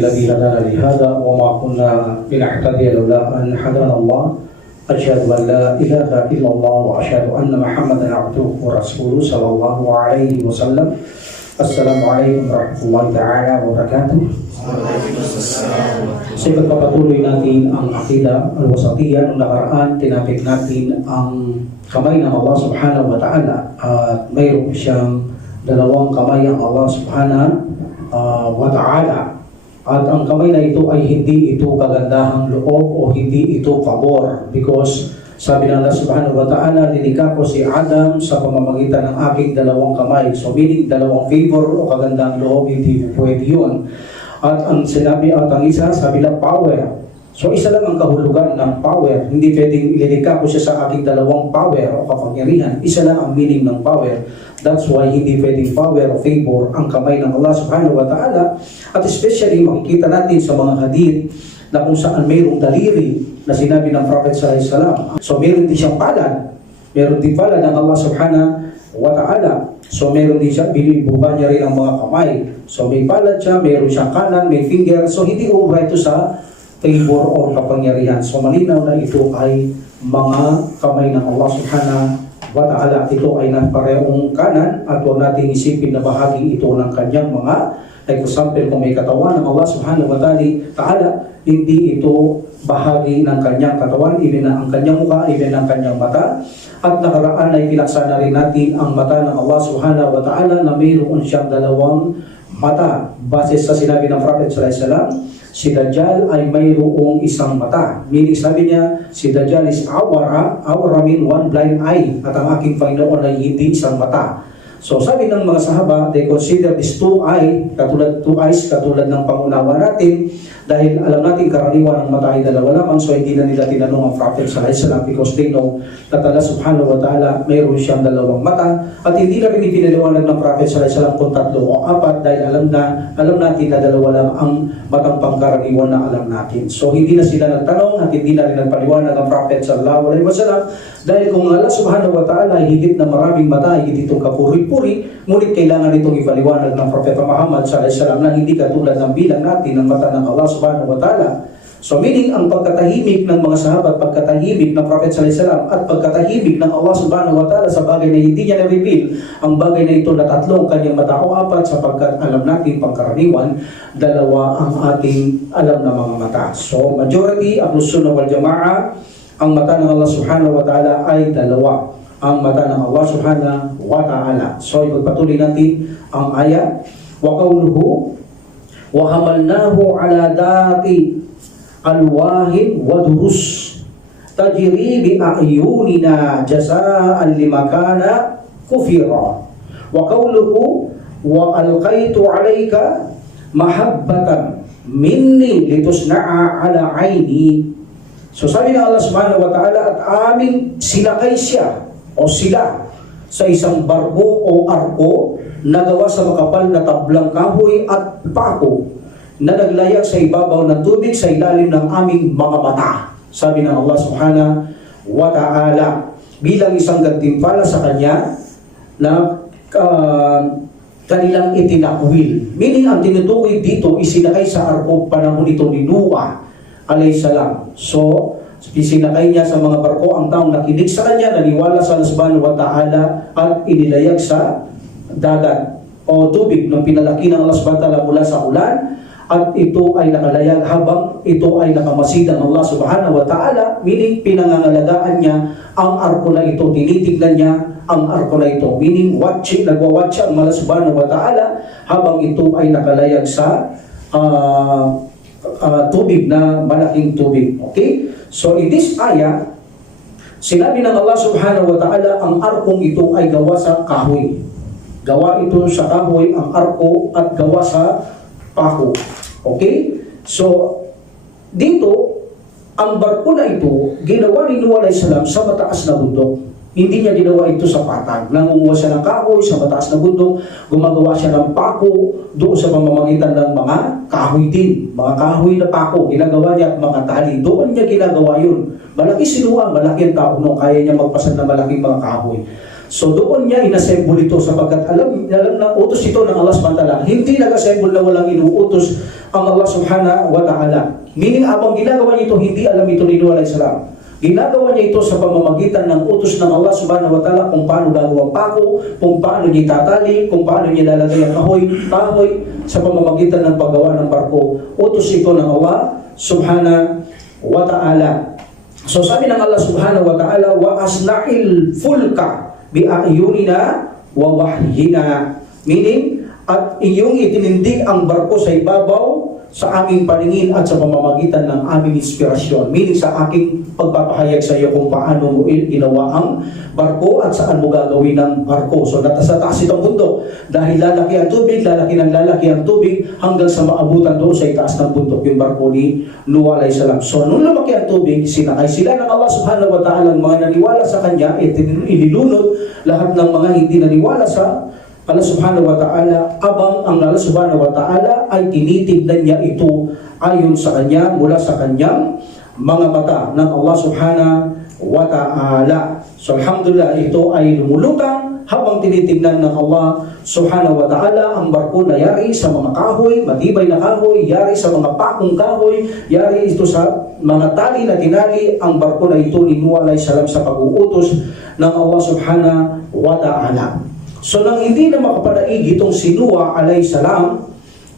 الذي هدانا لهذا وما كنا لنهتدي لولا أن هدانا الله أشهد أن لا إله إلا الله وأشهد أن محمدا عبده ورسوله صلى الله عليه وسلم. السلام عليكم ورحمة الله تعالى وبركاته. Sa pagpapatuloy natin ang Aqidah Al-Wasatiyah, noong nakaraan tinapik natin ang kamay ng Allah Subhanahu wa Ta'ala at mayroon siyang dalawang kamay ang Allah Subhanahu wa Ta'ala. At ang kamay na ito ay hindi ito kagandahang loob o hindi ito pabor, because sabi ng Allah Subhanahu wa Ta'ala, lilikha ko si Adam sa pamamagitan ng aking dalawang kamay. So meaning dalawang favor o kagandahang loob, hindi pwede yun. At ang sinabi at ang isa, sabi lang power. So isa lang ang kahulugan ng power. Hindi pwedeng ililikha ko siya sa aking dalawang power o kapangyarihan. Isa lang ang meaning ng power. That's why hindi pwedeng power o favor ang kamay ng Allah Subhanahu wa Ta'ala. At especially makikita natin sa mga hadith na kung saan mayroong daliri na sinabi ng Prophet sallallahu alaihi wasallam. So meron din siyang palad. Meron din palad ng Allah Subhanahu wa Ta'ala. So meron din siya, binubuhan niya rin ang mga kamay. So may palad siya, meron siyang kanan, may finger. So hindi ubra ito sa favor o kapangyarihan. So malinaw na ito ay mga kamay ng Allah Subhanahu wa Ta'ala. Ito ay naparehong kanan at huwag natin isipin na bahagi ito ng kanyang mga, like for example, kung may katawan ng Allah Subhanahu wa Ta'ala, hindi ito bahagi ng kanyang katawan, even na ang kanyang mukha, even ang kanyang mata. At nakaraan ay pinaksana rin natin ang mata ng Allah Subhanahu wa Ta'ala na mayroon siyang dalawang mata. Base sa sinabi ng Prophet sallallahu alaihi wasallam, si Dajjal ay mayroong isang mata. Meaning sabi niya, si Dajjal is awara mean one blind eye. At ang aking Panginoon ay hindi isang mata. So sabi ng mga sahaba, they consider this two eyes katulad ng pangunawa natin, dahil alam natin karaniwan ng mata ay dalawa lamang. So hindi na nila tinanong ang Prophet sallallahu alaihi wasallam because they know that Allah Subhanahu wa Ta'ala mayroon siyang dalawang mata. At hindi na rin ipinaliwanag ng Prophet sallallahu alaihi wasallam kung tatlo o apat, dahil alam natin na dalawa lang ang matang pangkaraniwan na alam natin. So hindi na sila nagtanong at hindi na rin nagpaliwanag ang Prophet sallallahu alaihi wasallam, dahil kung Allah Subhanahu wa Ta'ala ay higit na maraming mata, higit itong kapuri-puri, ngunit kailangan itong ipaliwanag ng Propeta Muhammad sallallahu alaihi wasallam na hindi katulad ng bilang natin ng mata ng Allah Subhanahu wa Ta'ala. So meaning ang pagkatahimik ng mga sahabat, pagkatahimik ng Prophet sallallahu alaihi wasallam at pagkatahimik ng Allah Subhanahu wa Ta'ala sa bagay na hindi niya na-reveal, ang bagay na ito na tatlong kanyang mata o apat, sapagkat alam natin pangkaraniwan, dalawa ang ating alam na mga mata. So majority Ahlus Sunnah wal Jama'ah, ang mata ng Allah Subhanahu wa Ta'ala ay dalawa. Ang mata ng Allah Subhanahu wa Ta'ala. So ipagpatuloy natin ang ayat. Wa qawluhu wa hamalnahu ala dati alwahin wa durus tajri bi a'yunina jazaan limakana kufira. Wa qawluhu wa alqaitu alayka mahabbatan minni litusna'a ala aini. So sabi ng Allah Subhanahu wa Ta'ala, at aming sinakay siya o sila sa isang barko o arko na gawa sa makapal na tablang kahoy at pako na naglayag sa ibabaw ng tubig sa ilalim ng aming mga mata. Sabi ng Allah Subhanahu wa Ta'ala, bilang isang gantimpala sa kanya na kanilang itinakwil. Meaning ang tinutukoy dito isinakay sa arko panahon ito ni Noah alayhi salam. So sinakay niya sa mga barko ang taong nakinig sa kanya, naniwala sa Allah Subhanahu wa Ta'ala at inilayag sa dagat o tubig nung pinalaki ng Allah Subhanahu wa Ta'ala mula sa ulan, at ito ay nakalayag habang ito ay nakamasid ng Allah Subhanahu wa Ta'ala, meaning pinangangalagaan niya ang arko na ito, tinitignan niya ang arko na ito, meaning nagwawatch ang Allah Subhanahu wa Ta'ala habang ito ay nakalayag sa tubig na malaking tubig. Okay? So in this ayah, sinabi ng Allah Subhanahu wa Ta'ala, ang arkong ito ay gawa sa kahoy. Gawa ito sa kahoy ang arko at gawa sa pako. Okay? So dito, ang barko na ito, ginawa ni Noah alayhi salam sa mataas na bundok. Hindi niya ginawa ito sa patag. Nangunguha siya ng kahoy sa mataas na bundok, gumagawa siya ng pako doon sa pamamagitan ng mga kahoy din. Mga kahoy na pako, ginagawa niya at mga tali. Doon niya ginagawa yun. Malaki sinuwa, malaki ang tao nung kaya niya magpasan ng malaking mga kahoy. So doon niya inassemble ito sapagkat alam na utos ito ng Allah subhanahu wa ta'ala. Hindi nag-assemble na walang inuutos ang Allah subhanahu wa ta'ala. Meaning, abang ginagawa niya ito, hindi alam ito ni Nuh alayhi salam. Ginagawa niya ito sa pamamagitan ng utos ng Allah subhanahu wa ta'ala kung paano gagawang pako, kung paano niya tatali, kung paano niya lalagay ang kahoy, sa pamamagitan ng paggawa ng barko. Utos ito ng Allah subhanahu wa ta'ala. So sabi ng Allah subhanahu wa ta'ala, wa asna'il fulka bi a'yunina wa wahyina. Meaning, at iyong itinindig ang barko sa ibabaw sa aming paningin at sa pamamagitan ng aming inspirasyon. Meaning sa aking pagpapahayag sa iyo kung paano mo ginawa ang barko at saan mo gagawin ang barko. So sa taas itong bundok, dahil lalaki ang tubig, lalaki ang tubig, hanggang sa maabutan doon sa itaas ng bundok yung barko ni Nuh alayhi salam. So nung lumaki ang tubig, sinakay sila ng Allah subhanahu wa ta'ala, mga naniwala sa kanya, inilunod lahat ng mga hindi naniwala sa Allah subhanahu wa ta'ala, abang ang Allah subhanahu wa ta'ala ay tinitignan niya ito ayon sa kanya, mula sa kanyang mga mata ng Allah subhanahu wa ta'ala. So alhamdulillah, ito ay lumulutang habang tinitignan ng Allah subhanahu wa ta'ala ang barko na yari sa mga kahoy, matibay na kahoy, yari sa mga pakong kahoy, yari ito sa mga tali na tinali ang barko na ito ni Nuh alayhi salam sa pag-uutos ng Allah subhanahu wa ta'ala. So nang hindi na makapanaig itong si Nuh alayhi salam,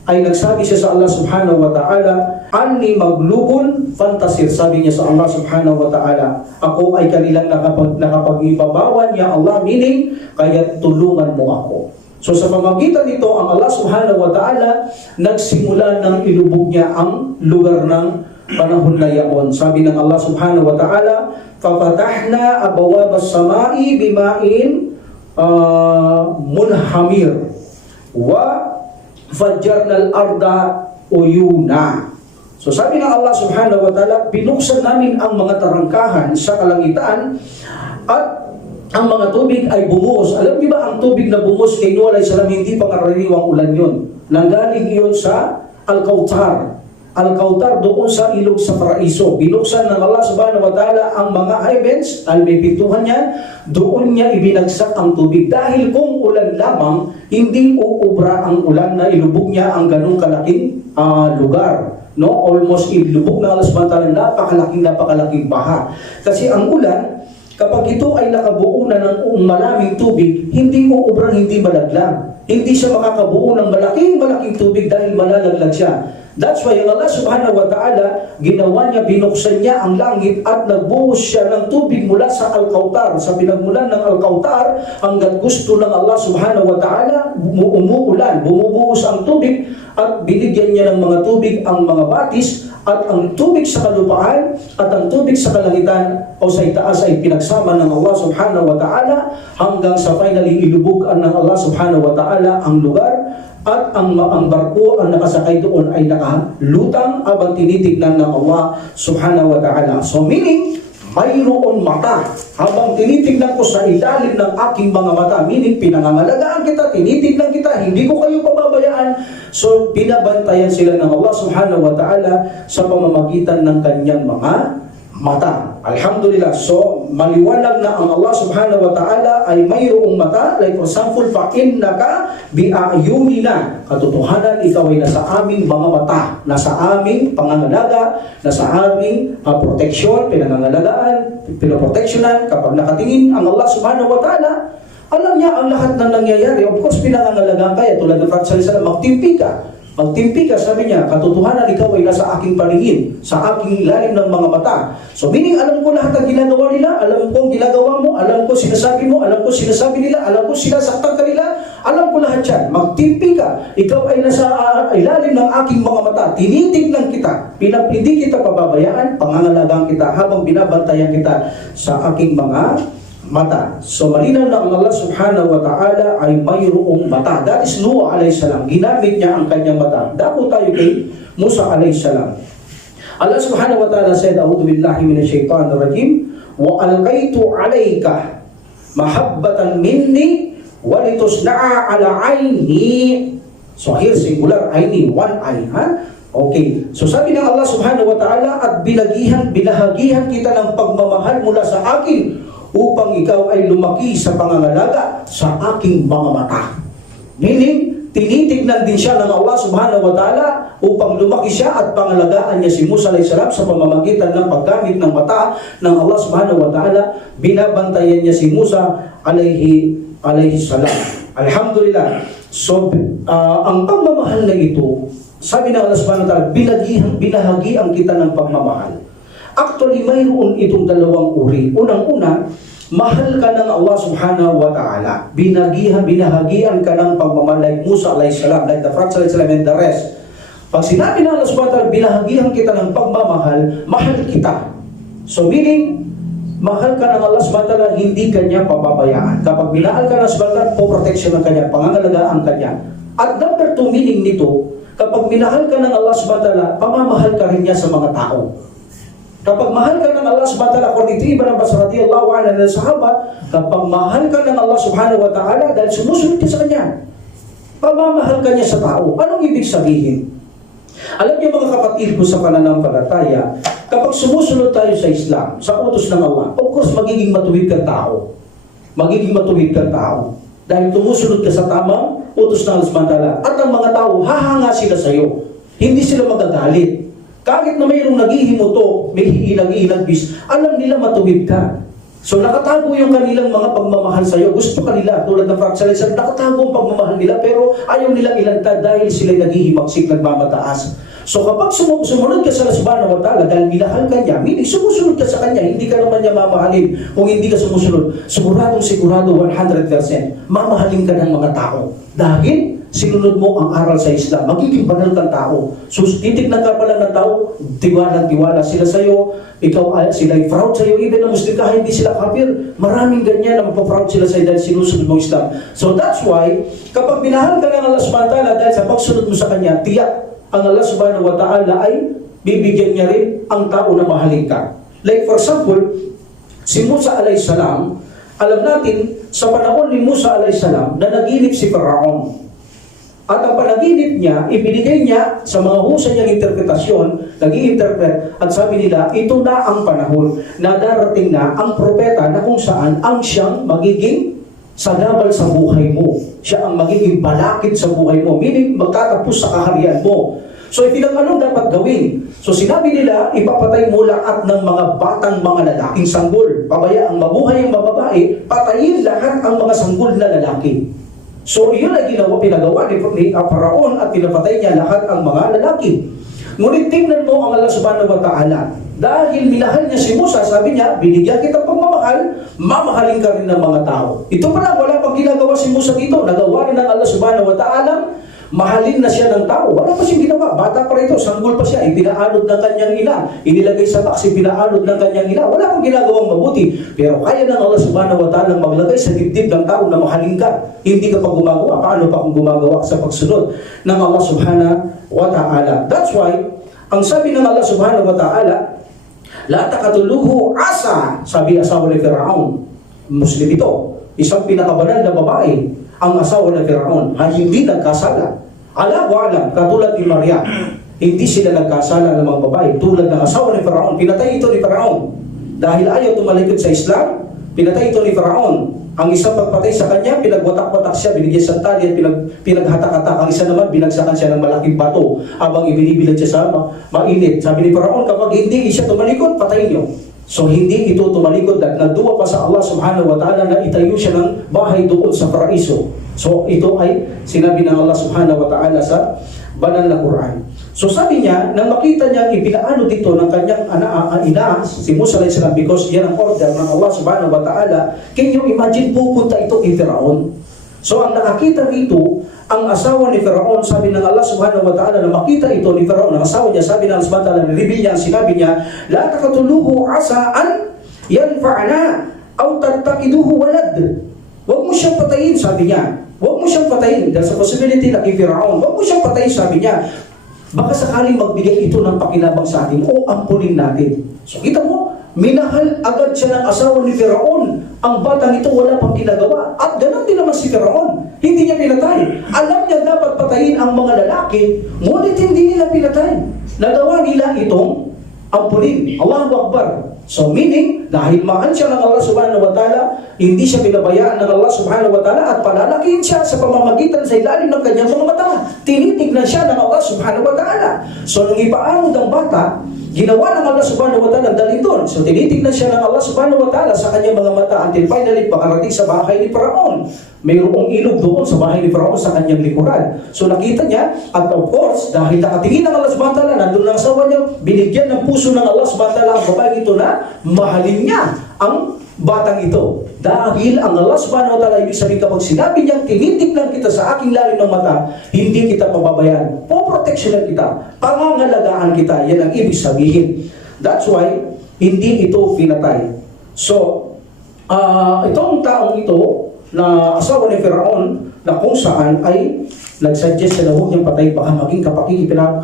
ay nagsabi siya sa Allah subhanahu wa ta'ala, anni maglubun fantasir. Sabi niya sa Allah subhanahu wa ta'ala, ako ay kanilang nakapag-ibabawan ya Allah, meaning, kaya tulungan mo ako. So sa pamagitan nito, ang Allah subhanahu wa ta'ala nagsimula ng ilubog niya ang lugar ng panahon na yaon. Sabi ng Allah subhanahu wa ta'ala, fafatahna abawab as-samai bima'in munhamir wa fajjarnal arda uyuna. So sabi ng Allah subhanahu wa ta'ala, binuksan namin ang mga tarangkahan sa kalangitan at ang mga tubig ay bumuhos. Alam niyo ba ang tubig na bumuhos kay Nuh alayhi salam, hindi pangaraniwang ulan yun. Nanggaling yun sa Al-Kautar. Al-Kautar doon sa ilog sa Paraiso. Binuksan ng Allah subhanahu wa ta'ala ang mga heavens, al may pintuhan niya, doon niya ibinagsak ang tubig. Dahil kung ulan lamang, hindi uubra ang ulan na ilubog niya ang ganung kalaking lugar. No? Almost ilubog ng Allah subhanahu wa ta'ala napakalaking baha. Kasi ang ulan, kapag ito ay nakabuo na ng maraming tubig, hindi uubrang, hindi malaglag. Hindi siya makakabuo ng malaking tubig dahil malalaglag siya. That's why Allah subhanahu wa ta'ala, ginawa niya, binuksan niya ang langit at nagbuhos siya ng tubig mula sa Al-Kautar. Sa pinagmulan ng Al-Kautar, hanggang gusto ng Allah subhanahu wa ta'ala, umuulan, bumubuhos ang tubig at binigyan niya ng mga tubig ang mga batis at ang tubig sa kalupaan at ang tubig sa kalangitan o sa itaas ay pinagsama ng Allah subhanahu wa ta'ala hanggang sa finally ilubog ng Allah subhanahu wa ta'ala ang lugar at ang barko ang nakasakay doon ay nakalutang habang tinitignan ng Allah subhanahu wa ta'ala. So meaning, mayroon mata habang tinitignan ko sa ilalim ng aking mga mata, meaning pinangangalagaan kita, tinitignan kita, hindi ko kayo pababayaan. So binabantayan sila ng Allah subhanahu wa ta'ala sa pamamagitan ng kanyang mga mata. Alhamdulillah. So maliwanag na ang Allah subhanahu wa ta'ala ay mayroong mata. Like for example, fa'innaka bi'ayunina. Katotohanan, ikaw ay nasa aming mga mata, nasa aming pangangalaga, nasa aming proteksyon, pinangangalagaan, pinoproteksyonan. Kapag nakatingin ang Allah subhanahu wa ta'ala, alam niya ang lahat ng nangyayari. Of course, pinangangalagaan kaya tulad ng Prophet sallallahu alaihi wasallam, magtimpi ka, sabi niya, katotohanan, ikaw ay nasa aking paningin, sa aking ilalim ng mga mata. So meaning, alam ko lahat ng ginagawa nila, alam ko ang ginagawa mo, alam ko sinasabi mo, alam ko sinasabi nila, alam ko sinasaktan ka nila, alam ko lahat yan. Magtimpi ka, ikaw ay nasa ilalim ng aking mga mata, tinitignan kita, hindi kita pababayaan, pangangalagaan kita habang binabantayan kita sa aking mga mata. So malinaw na ang Allah subhanahu wa ta'ala ay mayroong mata. That is Nuh alayhi salam. Ginamit niya ang kanyang mata. Dako tayo kay Musa alayhi salam. Allah subhanahu wa ta'ala said, A'udhu billahi minasyaitanir rajim, wa alqaitu alayka mahabbatan minni wa litusna'a ala aini. So here singular, aini, one eye. Okay. So sabi ng Allah subhanahu wa ta'ala, at binahagihan kita ng pagmamahal mula sa akin upang ikaw ay lumaki sa pangangalaga sa aking mga mata. Meaning, tinitignan din siya ng Allah subhanahu wa ta'ala upang lumaki siya at pangalagaan niya si Musa alayhis salam sa pamamagitan ng paggamit ng mata ng Allah subhanahu wa ta'ala. Binabantayan niya si Musa alayhis salam. Alhamdulillah. So, ang pagmamahal na ito, sabi ng Allah subhanahu wa ta'ala, binahagian kita ng pagmamahal. Actually, mayroon itong dalawang uri. Unang-una, mahal ka ng Allah subhanahu wa ta'ala. Binahagian ka ng pagmamahal like Musa alayhis salam, like the Prophet alayhis salam and the rest. Pag sinabi ng Allah subhanahu wa ta'ala, binahagian kita ng pagmamahal, mahal kita. So meaning, mahal ka ng Allah subhanahu wa ta'ala, hindi kanya pababayaan. Kapag minahal ka ng Allah subhanahu wa ta'ala, po-protection ng kanya, pangangalagaan kanya. At number 2 meaning nito, kapag minahal ka ng Allah subhanahu wa ta'ala, pamamahal ka rin niya sa mga tao. Kapag mahal ka ng Allah subhanahu wa ta'ala, according to Ibn Abbas radiyallahu anhu ng sahabat, kapag mahal ka ng Allah subhanahu wa ta'ala dahil sumusunod ka sa kanya, pamamahal ka niya sa tao. Anong ibig sabihin? Alam niyo mga kapatid ko sa pananampalataya, kapag sumusunod tayo sa Islam, sa utos ng Allah, of course magiging matuwid kang tao. Magiging matuwid kang tao. Dahil tumusunod ka sa tamang utos ng Allah subhanahu wa ta'ala. At ang mga tao, hahanga sila sa iyo. Hindi sila magagalit. Kahit na mayroong naghihimuto, may nag-iinagbis, alam nila matuwid ka. So nakatago yung kanilang mga pagmamahal sa iyo. Gusto kanila, tulad ng Prophet sallallahu alaihi wasallam, nakatago ang pagmamahal nila, pero ayaw nilang ilantad dahil sila naghihimagsik, nagmamataas. So kapag sumunod ka sa Allah subhanahu wa ta'ala, dahil minahal ka niya, meaning sumusunod ka sa kanya, hindi ka naman niya mamahalin. Kung hindi ka sumusunod, sigurado 100%, mamahalin ka ng mga tao. Dahil sinunod mo ang aral sa Islam, magiging banal kang tao. So titignan ka pala ng tao, tiwala sila sa iyo, sila ay proud sa iyo, even na Muslim ka, hindi sila kafir. Maraming ganyan na mapaproud sila sa iyo dahil sinusunod mo Islam. So that's why, kapag minahal ka ng Allah subhanahu wa ta'ala dahil sa pagsunod mo sa kanya, tiyak ang Allah subhanahu wa ta'ala ay bibigyan niya rin ang tao na mahalin ka. Like for example, si Musa alayhis salam, alam natin, sa panahon ni Musa alayhis salam, na naginip si Faraon. At ang panaginip niya, ibinigay niya sa mga husay niyang interpretasyon, nag-i-interpret, at sabi nila, ito na ang panahon na darating na ang propeta na kung saan ang siyang magiging sagabal sa buhay mo. Siya ang magiging balakid sa buhay mo, meaning magtatapos sa kaharian mo. So anong dapat gawin? So sinabi nila, ipapatay mo lahat ng mga batang mga lalaking sanggol. Pabayaan mabuhay ang mga babae, patayin lahat ang mga sanggol na lalaki. So iyon ay pinagawa ni Faraon at pinapatay niya lahat ang mga lalaki. Ngunit tingnan mo ang Allah subhanahu wa ta'ala. Dahil minahal niya si Musa, sabi niya, binigyan kita pagmamahal, mamahalin ka rin ng mga tao. Ito pala, wala pang ginagawa si Musa dito. Nagawa rin ng Allah subhanahu wa ta'ala, mahalin na siya ng tao. Wala pa siyang ginawa. Bata pa rito, sanggol pa siya. Ipinaanod ng kanyang ina. Inilagay sa box, ipinaanod ng kanyang ina. Wala pang ginagawang mabuti. Pero kaya ng Allah subhanahu wa ta'ala maglagay sa dibdib ng tao na mahalin ka. Hindi ka pa gumagawa. Paano pa kung gumagawa sa pagsunod ng Allah subhanahu wa ta'ala? That's why, ang sabi ng Allah subhanahu wa ta'ala, la takatuluhu asa, sabi asawa ni Firaun. Muslim ito. Isang pinakabanal na babae, ang asawa ng Firaun, ay hindi nagkasala. Ala wa alam, katulad ni Maria, hindi sila nagkasala ng mga babae. Tulad ng asawa ni Firaun, pinatay ito ni Firaun. Dahil ayaw tumalikod sa Islam, pinatay ito ni Firaun. Ang isang pagpatay sa kanya, pinagwatak-watak siya, binigyan sa tali at pinaghatak-hatak. Ang isa naman, binagsakan siya ng malaking bato habang ibinibilad siya sa mainit. Sabi ni Faraon, kapag hindi siya tumalikod, patayin niyo. So hindi ito tumalikod at nagduwa pa sa Allah subhanahu wa ta'ala na itayo siya ng bahay doon sa paraiso. So ito ay sinabi ng Allah subhanahu wa ta'ala sa banal na Quran. So sabi niya, nang makita niya ipinaano dito ng kanyang ina, si Musa alayhis salam, because yan ang order ng Allah subhanahu wa ta'ala, can you imagine pupunta ito kay Firaun? So ang nakakita rito, ang asawa ni Firaun, sabi ng Allah subhanahu wa ta'ala, na makita ito ni Firaun, ang asawa niya, sabi ng Allah subhanahu wa ta'ala, nireveal niya, sinabi niya, la takatuluhu asaan yanfa'ana aw tattakiduhu walad. Huwag mo siyang patayin, sabi niya. Huwag mo siyang patayin. There's a possibility na kay Firaun. Huwag mo siyang patayin, sabi niya. Baka sakaling magbigay ito ng pakinabang sa atin o ampunin natin. So kita mo, minahal agad siya ng asawa ni Firaun. Ang batang ito wala pang ginagawa. At ganun din naman si Firaun. Hindi niya pinatay. Alam niya dapat patayin ang mga lalaki, ngunit hindi nila pinatay. Nagawa nila itong ampunin. Allahu Akbar. So meaning, dahil mahal siya ng Allah subhanahu wa ta'ala, hindi siya pinabayaan ng Allah subhanahu wa ta'ala at palalakihin siya sa pamamagitan sa ilalim ng kanyang mga mata. Tinitignan siya ng Allah subhanahu wa ta'ala. So nung ipaanod ang bata, ginawa ng Allah subhanahu wa ta'ala dali doon. So tinitignan siya ng Allah subhanahu wa ta'ala sa kanyang mga mata until finally makarating sa bahay ni Faraon. Mayroong ilog doon sa bahay ni Faraon sa kanyang likuran. So nakita niya, at of course, dahil nakatingin ng Allah subhanahu wa ta'ala, nandun ang asawa niya, binigyan ng puso ng Allah subhanahu wa ta'ala ang babae ito na mahalin niya ang batang ito. Dahil ang Allah subhanahu wa ta'ala, ibig sabihin kapag sinabi niyang tinitignan kita sa aking lalim ng mata, hindi kita pababayaan. Poproteksyonan kita. Pangangalagaan kita. Yan ang ibig sabihin. That's why, hindi ito pinatay. So, itong taong ito, na asawa ni Faraon, na kung saan ay nagsuggest na huwag niyang patayin, baka maging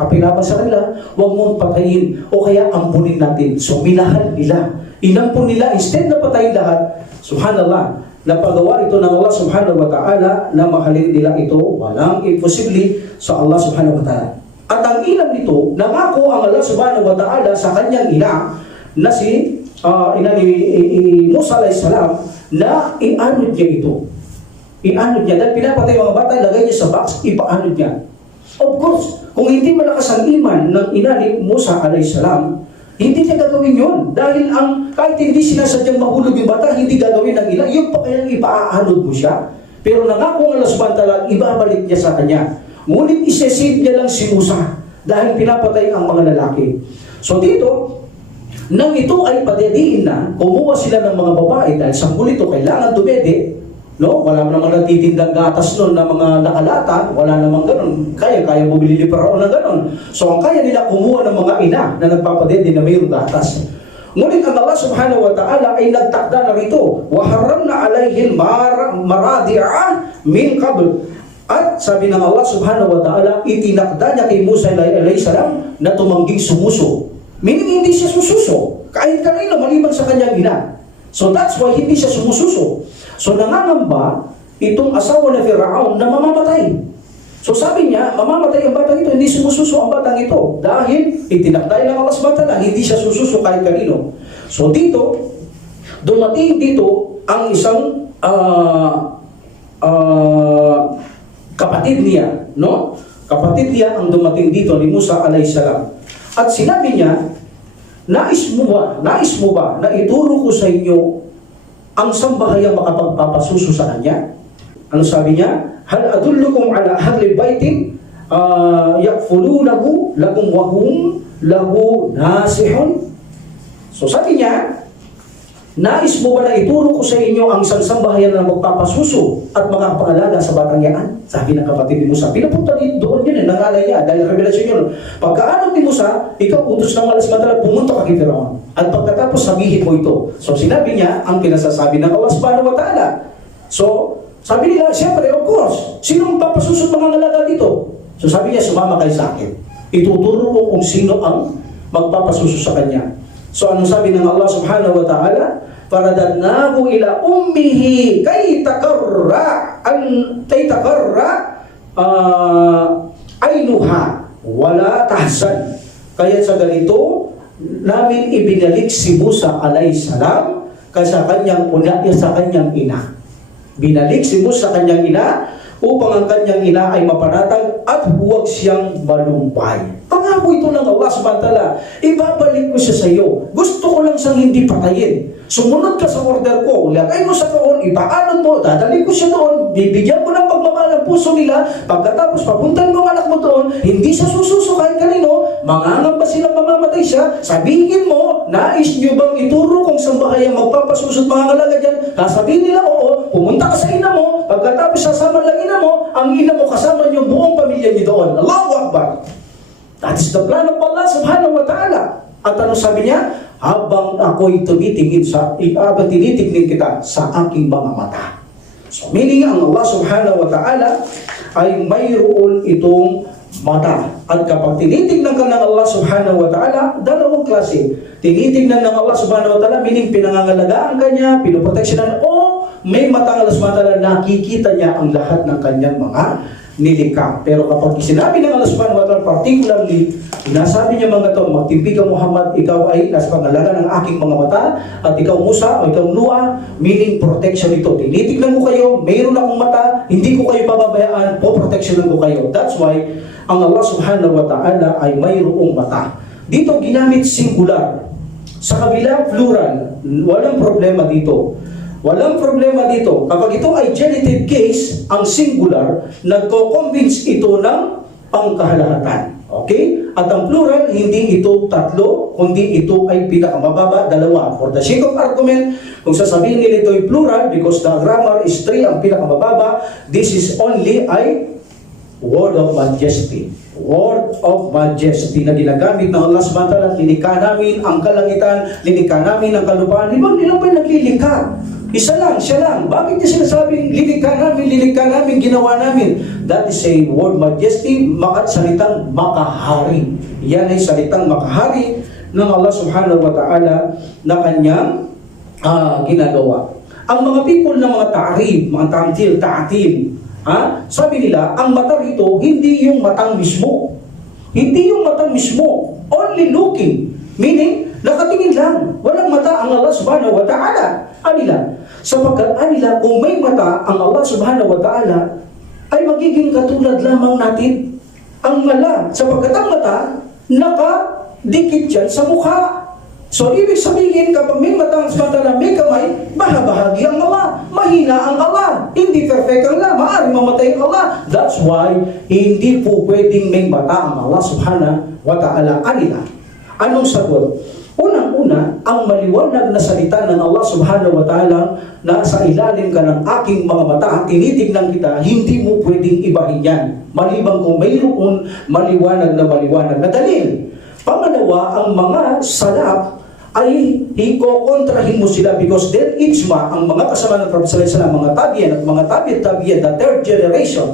kapinapan sa kanila, huwag mong patayin, o kaya ampunin natin. So, minahal nila. Inampun nila, instead na patayin lahat, subhanallah, napagawa ito ng Allah subhanahu wa ta'ala na mahalin nila ito, walang imposible sa Allah subhanahu wa ta'ala. At ang ilan nito, nangako ang Allah subhanahu wa ta'ala sa kanyang ina, na si ina ni Musa alayhis salam, na ianod niya ito. Ianod niya. Dahil pinapatay mga bata, ilagay niya sa box, ipaanod niya. Of course, kung hindi malakas ang iman ng ina ni Musa alayhis salam, hindi niya gagawin yun. Dahil kahit hindi sinasadyang mahulog yung bata, hindi gagawin ng ina, yung pa kayang ipaanod mo siya. Pero nangako ang Allah subhanahu wa ta'ala, ibabalik niya sa kanya. Ngunit isesave niya lang si Musa dahil pinapatay ang mga lalaki. So dito, nang ito ay padediin na, kumuha sila ng mga babae dahil sa ito kailangan dumede, no? Wala namang nagtitindang gatas noon na mga nakalata, wala namang ganun. Kaya bumili ni Faraon ng ganun. So ang kaya nila kumuha ng mga ina na nagpapadede na mayroong gatas. Ngunit ang Allah subhanahu wa ta'ala ay nagtakda na rito, وَحَرَّمْنَا عَلَيْهِ الْمَرَادِعَ مِنْ قَبْلِ. At sabi ng Allah subhanahu wa ta'ala, itinakda niya kay Musa alayhis salam na tumangging sumuso. Meaning hindi siya sususo. Kahit kanino maliban sa kanyang ina. So that's why hindi siya sumususo. So nangangamba itong asawa na Faraon na mamamatay. So sabi niya, mamamatay ang batang ito, hindi sumususo ang batang ito. Dahil itinakda ng Allah subhanahu wa ta'ala, hindi siya sususo kahit kanino. So dito, dumating dito ang isang kapatid niya, no? Kapatid niya ang dumating dito ni Musa alayhis salam. At sinabi niya, nais mo ba na ituro ko sa inyo ang sambahayang makapagpapasuso sa kanya? Ano sabi niya? Hal adullukum ala ahli baitin yakfulunahu lakum wa hum lahu nasihun. So sabi niya, nais mo ba na ituro ko sa inyo ang isang sambahayan na magpapasuso at makapangalaga sa batang yan? Sabi ng kapatid ni Musa, pinapunta dito doon yun, nangalay niya, dahil revelasyon yun. Pagkaanong ni Musa, ikaw utos ng Allah subhanahu wa ta'ala, pumunta ka kay Faraon. At pagkatapos sabihin mo ito. So sinabi niya ang pinasasabi ng Allah subhanahu wa ta'ala. So sabi nila, siyempre, of course, sinong papasuso mga ngalaga dito? So sabi niya, sumama kayo sa akin. Ituturo ko kung sino ang magpapasuso sa kanya. So anong sabi ng Allah subhanahu wa ta'ala? Faradadnahu ila ummihi kay takarra aynuha wala tahzan. Kaya sa ganito namin ibinalik si Musa alayhis salam sa kanyang ina. Binalik si Musa sa kanyang ina upang ang kanyang ina ay mapanatag at huwag siyang malumpay. Pangako ito ng Allah subhanahu wa ta'ala, ibabalik ko siya sa iyo. Gusto ko lang siyang hindi patayin. Sumunod ka sa order ko, lagay mo sa doon, ipaanod mo, dadali ko siya doon, bibigyan ko ng pagmamahal ang puso nila, pagkatapos papuntan mo ang anak mo doon, hindi siya sususo kahit kanino, mangangamba silang mamamatay siya, sabihin mo, nais niyo bang ituro kung sambahayang magpapasusot mga ngalaga dyan? Sasabihin nila, oo, pumunta ka sa ina mo, pagkatapos sasama lang ina mo, ang ina mo kasama niyo buong pamilya niyo doon. Allahu Akbar! That is the plan of Allah subhanahu wa ta'ala. At ano sabi niya? Habang ako'y tinitingin kita sa aking mga mata. So meaning ang Allah subhanahu wa ta'ala ay mayroon itong mata. At kapag tinitingnan ka ng Allah subhanahu wa ta'ala, dalawang klase. Tinitingnan ng Allah subhanahu wa ta'ala, meaning pinangangalagaan ka niya, pinoproteksyonan, o may mata ng Allah subhanahu wa ta'ala, nakikita niya ang lahat ng kanyang mga nilikha. Pero kapag sinabi ng Allah subhanahu wa ta'ala, particularly, sinasabi niya mga to, magtimpi ka Muhammad, ikaw ay nasa pangalaga ng aking mga mata, at ikaw Musa, o ikaw Noah, meaning protection ito. Tinitignan ko kayo, mayroon akong mata, hindi ko kayo pababayaan, po-protectionan ko kayo. That's why, ang Allah subhanahu wa ta'ala ay mayroong mata. Dito ginamit singular. Sa kabila, plural. Walang problema dito. Walang problema dito. Kapag ito ay genitive case, ang singular, nagko-convince ito ng pangkahalahatan. Okay? At ang plural, hindi ito tatlo, kundi ito ay pinakamababa, dalawa. For the sake of argument, kung sasabihin nila ito ay plural, because the grammar is 3 ang pinakamababa, this is only ay word of majesty. Word of majesty na ginagamit ng Allah subhanahu wa ta'ala. Lilikha namin ang kalangitan, lilikha namin ang kalupaan. Di ba naglilikha? Isa lang, siya lang. Bakit niya sinasabing lilikha namin, ginawa namin? That is a word majesty, salitang makahari. Yan ay salitang makahari ng Allah subhanahu wa ta'ala na kanyang ginagawa. Ang mga people ng mga ta'rib, mga ta'til, sabi nila, ang mata rito, hindi yung matang mismo. Hindi yung matang mismo. Only looking. Meaning, nakatingin lang. Walang mata ang Allah subhanahu wa ta'ala. Anila. Sapagkat anila, kung may mata ang Allah subhanahu wa ta'ala, ay magiging katulad lamang natin. Ang mala. Sapagkat ang mata, nakadikit yan sa mukha. So, ibig sabihin, kapag may mata ang samantala, may kamay, mahabahagi ang Allah. Mahina ang Allah. Hindi perfect ang Allah. Maaaring mamatay ang Allah. That's why, hindi po pwedeng may mata ang Allah subhanahu wa ta'ala. Anila. Anong sagot? Unang-una, ang maliwanag na salita ng Allah subhanahu wa ta'ala na sa ilalim ka ng aking mga mata at tinitignan kita, hindi mo pwedeng ibahin yan. Maliban kung mayroon maliwanag na dalil. Pangalawa, ang mga salaf ay iko-kontrahin mo sila because their ijma, ang mga kasama ng Prophet sallallahu alaihi wasallam, mga tabi'in at mga tabi'in, the third generation,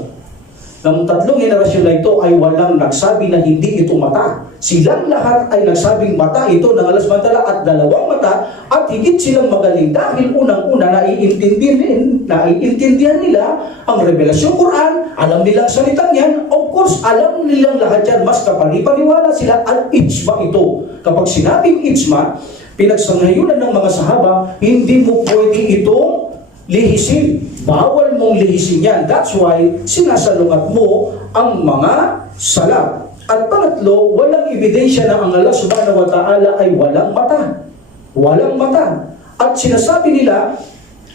ng tatlong henerasyon na ito ay walang nagsabi na hindi ito mata. Silang lahat ay nagsabing mata ito ng Allah subhanahu wa ta'ala at dalawang mata at higit silang magaling dahil unang-una naiintindihan nila ang revelasyon Quran, alam nilang salitang yan, of course, alam nilang lahat yan, mas kapanipaniwala sila at ijma ito. Kapag sinabing ijma, pinagsangayunan ng mga sahaba, hindi mo pwede itong lihisin. Bawal mong lihisin yan. That's why sinasalungat mo ang mga salaf. At pangatlo, walang ebidensya na ang Allah subhanahu wa ta'ala ay walang mata. Walang mata. At sinasabi nila,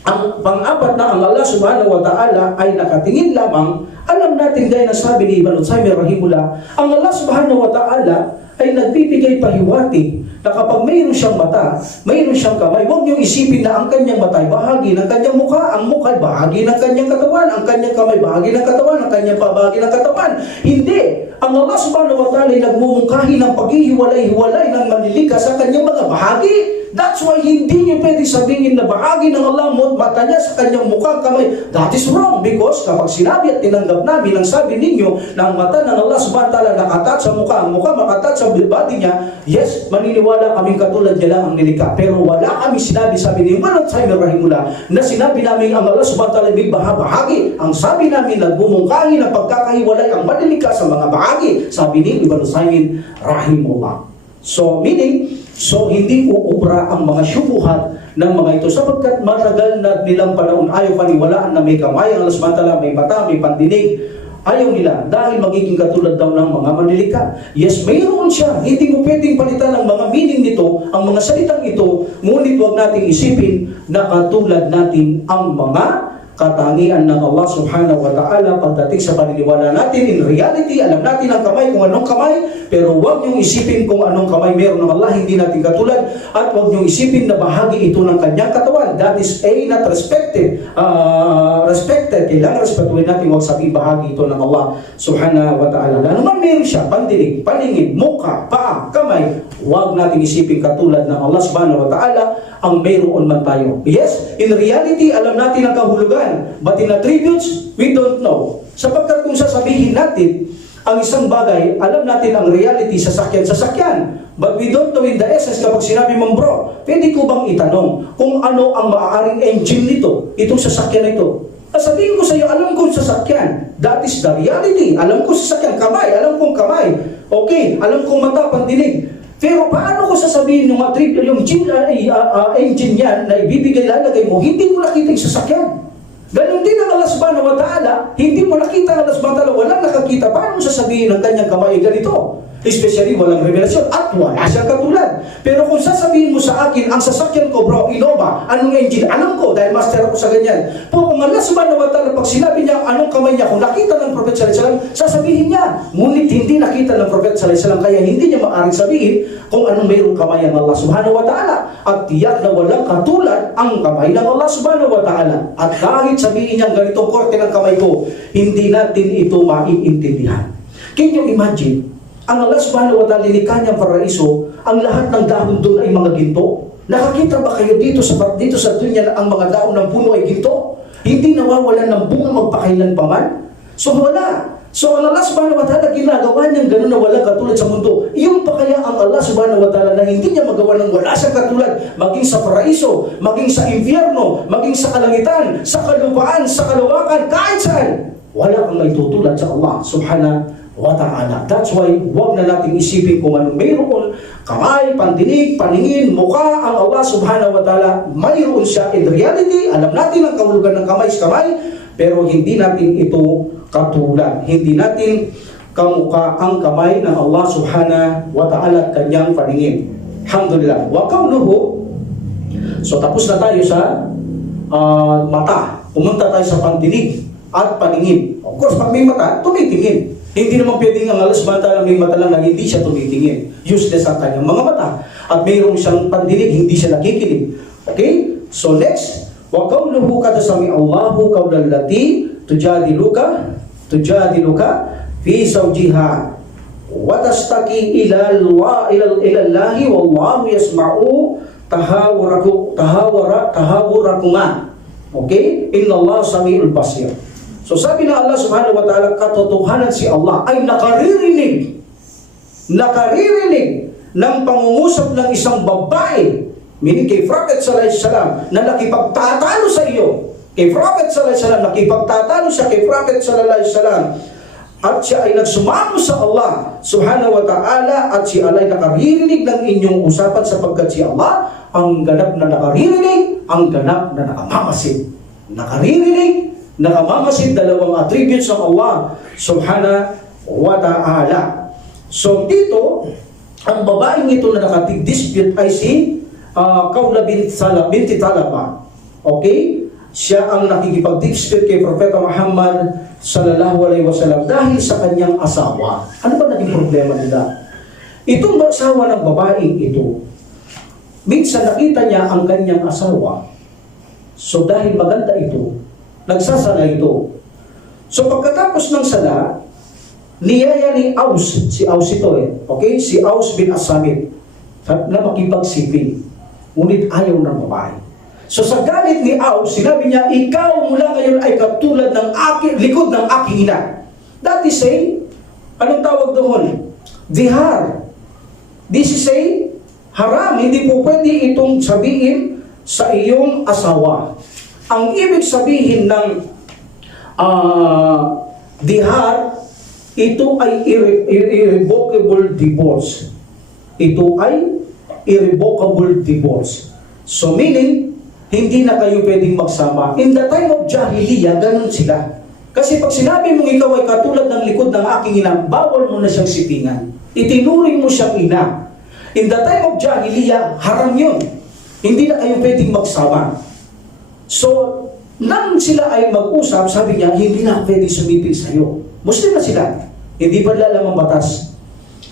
ang pang-apat na ang Allah subhanahu wa ta'ala ay nakatingin lamang. Alam natin gaya na sabi ni Ibn Utsaymin rahimullah, ang Allah subhanahu wa ta'ala ay nagbibigay pahiwati na kapag mayroon siyang mata, mayroon siyang kamay, huwag niyong isipin na ang kanyang mata ay bahagi ng kanyang mukha, ang mukha ay bahagi ng kanyang katawan, ang kanyang kamay bahagi ng katawan, ang kanyang pabahagi ng katawan. Hindi! Ang Allah subhanahu wa ta'ala ay nagmumungkahi ng paghihiwalay-hiwalay ng manlilika sa kanyang mga bahagi. That's why hindi niyo pwede sabihin na bahagi ng Allah mo mata niya sa kanyang mukha, kamay. That is wrong because kapag sinabi at tinanggap namin ang sabi ninyo na ang mata ng Allah subhanahu wa ta'ala nakatat sa mukha, ang mukha makatat sa body niya, yes, maniniwala kaming katulad niya lang ang nilikha. Pero wala kami sinabi, sabi ni Ibn Utsaymin rahimullah, na sinabi namin ang Allah subhanahu wa ta'ala may bahagi. Ang sabi namin nagbumungkahi ng pagkakahiwalay ang manlilika sa mga bahagi, sabi ni Ibn Utsaymin rahimullah. So, meaning, hindi uubra ang mga syubuhat ng mga ito sapagkat matagal na nilang panahon ayaw paniwalaan na may kamay ang Allah subhanahu wa ta'ala, may mata, may pandinig. Ayaw nila dahil magiging katulad daw ng mga manlilikha. Yes, mayroon siya. Hindi mo pwedeng palitan ang mga meaning nito, ang mga salitang ito, ngunit huwag nating isipin na katulad natin ang mga katangian ng Allah subhanahu wa ta'ala pagdating sa paniniwala natin. In reality, alam natin ang kamay kung anong kamay, pero huwag niyong isipin kung anong kamay meron ng Allah, hindi natin katulad, at huwag niyong isipin na bahagi ito ng kanyang katawan. That is not respected. Kailangan respetuhin natin, huwag sabihin bahagi ito ng Allah subhanahu wa ta'ala. Lalo man meron siya, pandinig, paningin, mukha, paa, kamay, huwag natin isipin katulad ng Allah subhanahu wa ta'ala ang mayroon man tayo. Yes, in reality, alam natin ang kahulugan. But in attributes, we don't know. Sapagkat kung sasabihin natin, ang isang bagay, alam natin ang reality, sasakyan. But we don't know in the essence kapag sinabi mong bro, pwede ko bang itanong kung ano ang maaaring engine nito, itong sasakyan na ito? Sabihin ko sa iyo, alam kong sasakyan. That is the reality. Alam ko sasakyan, kamay. Alam kong kamay. Okay, alam kong mata, pandinig. Pero paano ko sasabihin yung engine yan na ibibigay, lalagay mo, hindi mo nakita yung sasakyan. Ganon din ang Allah subhanahu wa ta'ala, hindi mo nakita ang Allah subhanahu wa ta'ala, walang nakakita. Paano mo sasabihin ng kanyang kamay ganito? Especially walang revelasyon at wala siyang katulad. Pero kung sasabihin mo sa akin, ang sasakyan ko bro, Innova, anong engine? Alam ko dahil master ako sa ganyan. Po kung Allah subhanahu wa ta'ala, pag sinabi niya anong kamay niya, kung nakita ng Prophet sallallahu alaihi wasallam, sasabihin niya. Ngunit hindi nakita ng Prophet sallallahu alaihi wasallam, kaya hindi niya maaaring sabihin kung anong mayroong kamay ang Allah subhanahu wa ta'ala. At tiyak na walang katulad ang kamay ng Allah subhanahu wa ta'ala. At kahit sabihin niya ganitong korte ng kamay ko, hindi natin ito maiintindihan. Can you imagine? Ang Allah subhanahu wa ta'ala nilikha niyang paraiso, ang lahat ng dahon doon ay mga ginto. Nakakita ba kayo dito sa dunya na ang mga dahon ng puno ay ginto? Hindi nawawalan ng bunga magpakailan pa man? So wala. So ang Allah subhanahu wa ta'ala ginagawa niyang gano'n na walang katulad sa mundo. Iyon pa kaya ang Allah subhanahu wa ta'ala na hindi niya magawa ng wala siyang katulad, maging sa paraiso, maging sa impyerno, maging sa kalangitan, sa kalupaan, sa kalawakan, kahit saan. Wala kang may tutulad sa Allah subhanahu wa ta'ala. That's why, huwag na natin isipin kung anong mayroon, kamay, pandinig, paningin, mukha, ang Allah subhanahu wa ta'ala, mayroon siya in reality. Alam natin ang kahulugan ng kamay sa kamay, pero hindi natin ito katulad. Hindi natin kamukha ang kamay ng Allah subhanahu wa ta'ala at kanyang paningin. Alhamdulillah. Wa qawluhu. So tapos na tayo sa mata. Pumunta tayo sa pandinig at paningin. Of course, pag may mata, tumitingin. Hindi naman pwedeng ang Allah subhanahu wa ta'ala may mata lang na hindi siya tumitingin. Useless ang kanyang mga mata. At mayroong siyang pandinig, hindi siya nakikinig. Okay? So next, wa qawluhu qad sami'a Allahu qawla allati tujadiluka fi zawjiha wa tastaqi ila Allahi wallahu yasma'u tahawurakuma. Okay? Inna Allah sami'ul basir. So sabi na Allah subhanahu wa ta'ala, katotohanan si Allah ay nakaririnig ng pangungusap ng isang babae, meaning kay Prophet sallallahu alaihi wasallam, na nakipagtatalo sa iyo. Kay Prophet sallallahu alaihi wasallam, nakipagtatalo siya kay Prophet sallallahu alaihi wasallam. At siya ay nagsumamo sa Allah subhanahu wa ta'ala, at si Allah ay nakaririnig ng inyong usapan sapagkat si Allah ang ganap na nakaririnig, ang ganap na nakamamasid. Nakaririnig, nakamamasid, dalawang attributes ng Allah subhanahu wa ta'ala. So dito, ang babaeng ito na nakadispute ay si Khawla binti Talaba. Okay? Siya ang nakikipag-dispute kay Propeta Muhammad sallallahu alaihi wasallam dahil sa kanyang asawa. Ano ba naging problema nila? Itong asawa ng babaeng ito, minsan nakita niya ang kanyang asawa. So dahil maganda ito, nagsasala ito. So pagkatapos ng sala, niyaya ni Aus, si Aus ito okay? Si Aus bin As-Samit na makipagsiping. Ngunit ayaw ng babae. So sa galit ni Aus, sinabi niya, ikaw mula ngayon ay katulad ng likod ng aking ina. That is anong tawag doon? Dihar. This is haram. Hindi po pwede itong sabihin sa iyong asawa. Ang ibig sabihin ng dihar, ito ay irrevocable divorce. Ito ay irrevocable divorce. So meaning, hindi na kayo pwedeng magsama. In the time of Jahiliyyah, ganun sila. Kasi pag sinabi mong ikaw ay katulad ng likod ng aking ina, bawal mo na siyang sipingan. Itinuring mo siyang ina. In the time of Jahiliyyah, haram yun. Hindi na kayo pwedeng magsama. So, nang sila ay mag-usap, sabi niya, hindi na pwedeng sumipin sa iyo. Muslim na sila. Hindi pa nila alam ang batas.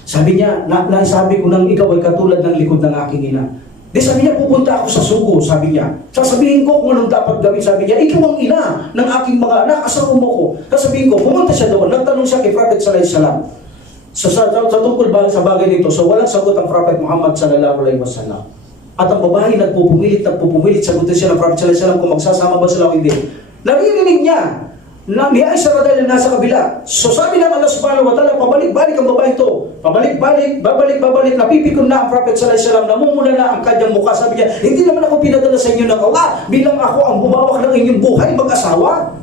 Sabi niya, sabi ko nang ikaw ay katulad ng likod ng aking ina. Di sabi niya, pupunta ako sa sugo, sabi niya. Sasabihin ko kung anong dapat gawin, sabi niya, ikaw ang ina ng aking mga anak, asawa mo ko. Sasabihin ko, pumunta siya doon. Nagtanong siya kay Prophet sallallahu alaihi wasallam. Sa tungkol sa bagay nito, so walang sagot ang Prophet Muhammad sallallahu alaihi wasallam. At ang babae nagpupumilit, sagutin siya ng Prophet sallallahu alaihi wasallam kung magsasama ba sila o hindi. Naririnig niya na ni Aisha radhiyallahu anha nasa kabila. So sabi ng Allah subhanahu wa ta'ala, pabalik-balik ang babae ito. Pabalik-balik, babalik-babalik, napipikon na ang Prophet sallallahu alaihi wasallam, namumula na ang kanyang mukha. Sabi niya, hindi naman ako pinadala sa inyo ng Allah bilang ako ang bumawak ng inyong buhay mag-asawa.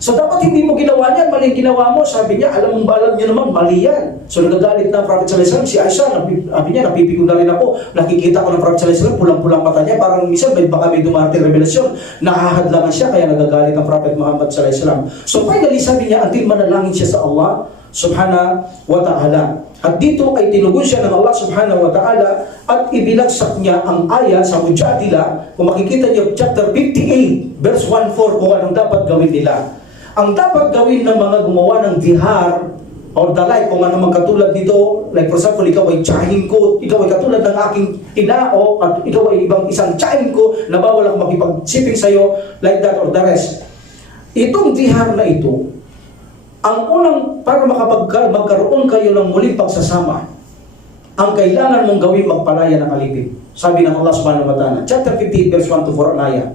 So dapat hindi mo ginawa niyan, mali ginawa mo. Sabi niya, alam niyo naman, mali yan. So nagagalit na Prophet sallallahu alaihi wasallam, si Aisha, sabi niya, napipigo na rin ako. Nakikita ko ng Prophet sallallahu alaihi wasallam, pulang-pulang mata niya, parang minsan baka may dumarating revelasyon. Nakahadlangan siya, kaya nagagalit ang Prophet Muhammad sallallahu alaihi wasallam. So finally, sabi niya, until manalangin siya sa Allah subhanahu wa ta'ala. At dito ay tinugon siya ng Allah subhanahu wa ta'ala at ibinagsak niya ang ayat sa Mujadila. Kung makikita niyo, chapter 58, verse 1-4, kung anong dapat gawin nila. Ang dapat gawin ng mga gumawa ng dihar or dalay, kung ano man katulad nito, like for example, ikaw ay tsahin ko, ikaw ay katulad ng aking inao, at ikaw ay ibang isang tsahin ko, na bawal ako makipag-shipping sa'yo, like that or the rest. Itong dihar na ito, ang unang, para magkaroon kayo ng muling pagsasama, ang kailangan mong gawin magpalaya ng alipin. Sabi ng Allah subhanahu wa ta'ala, chapter 58, verse 1-4 ang ayat.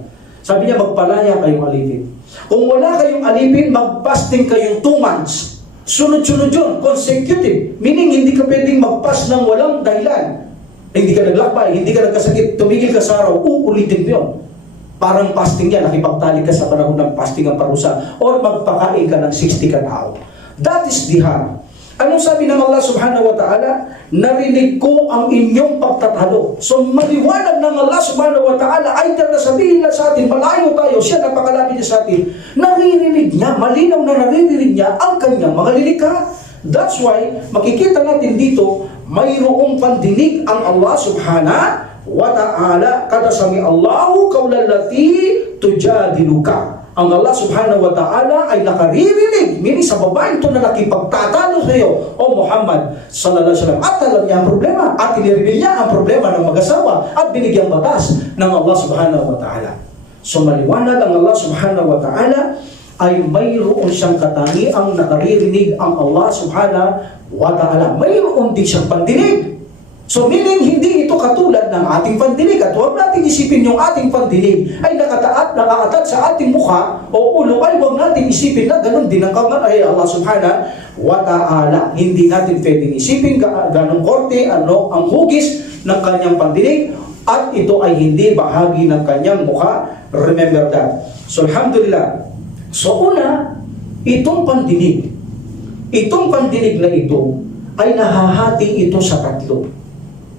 Sabi niya, magpalaya kayong alipin. Kung wala kayong alipin, mag-fasting kayong 2 months. Sunod-sunod yun, consecutive. Meaning, hindi ka pwedeng mag-fast ng walang dahilan. Hindi ka naglakbay, hindi ka nagkasakit, tumigil ka sa araw, uulitin mo yun. Parang fasting yan, nakipagtali ka sa panahon ng fasting ang parusa. Or magpakain ka ng 60 katao. That is dihar. Anong sabi ng Allah subhanahu wa ta'ala? Narinig ko ang inyong pagtatalo. So maliwanag ng Allah subhanahu wa ta'ala, either na sabihin na sa atin, malayo tayo, siya napakalapit niya sa atin, naririnig niya, malinaw na naririnig niya ang kanyang mga lilikha. That's why, makikita natin dito, mayroong pandinig ang Allah subhanahu wa ta'ala, kada sami Allahu kaulalati tujadiluka. Ang Allah subhanahu wa ta'ala ay nakaririnig, meaning sa babae ito na nakipagtatalo sa iyo, O Muhammad sallallahu alaihi wasallam. At alam niya ang problema, at inirinig niya ang problema ng mag-asawa, at binigyan batas ng Allah subhanahu wa ta'ala. So maliwanag ang Allah subhanahu wa ta'ala ay mayroon siyang katangi ang nakaririnig ang Allah subhanahu wa ta'ala. Mayroon din siyang pandinig. So meaning, hindi ito katulad ng ating pandinig. At huwag natin isipin yung ating pandinig ay nakaatat sa ating mukha o ulo, ay huwag natin isipin na ganun din ang kaman ay Allah subhanahu wa ta'ala. Hindi natin pwedeng isipin ganong korte, ano ang hugis ng kanyang pandinig, at ito ay hindi bahagi ng kanyang mukha. Remember that. So alhamdulillah. So una, itong pandinig na ito ay nahahati ito sa tatlo.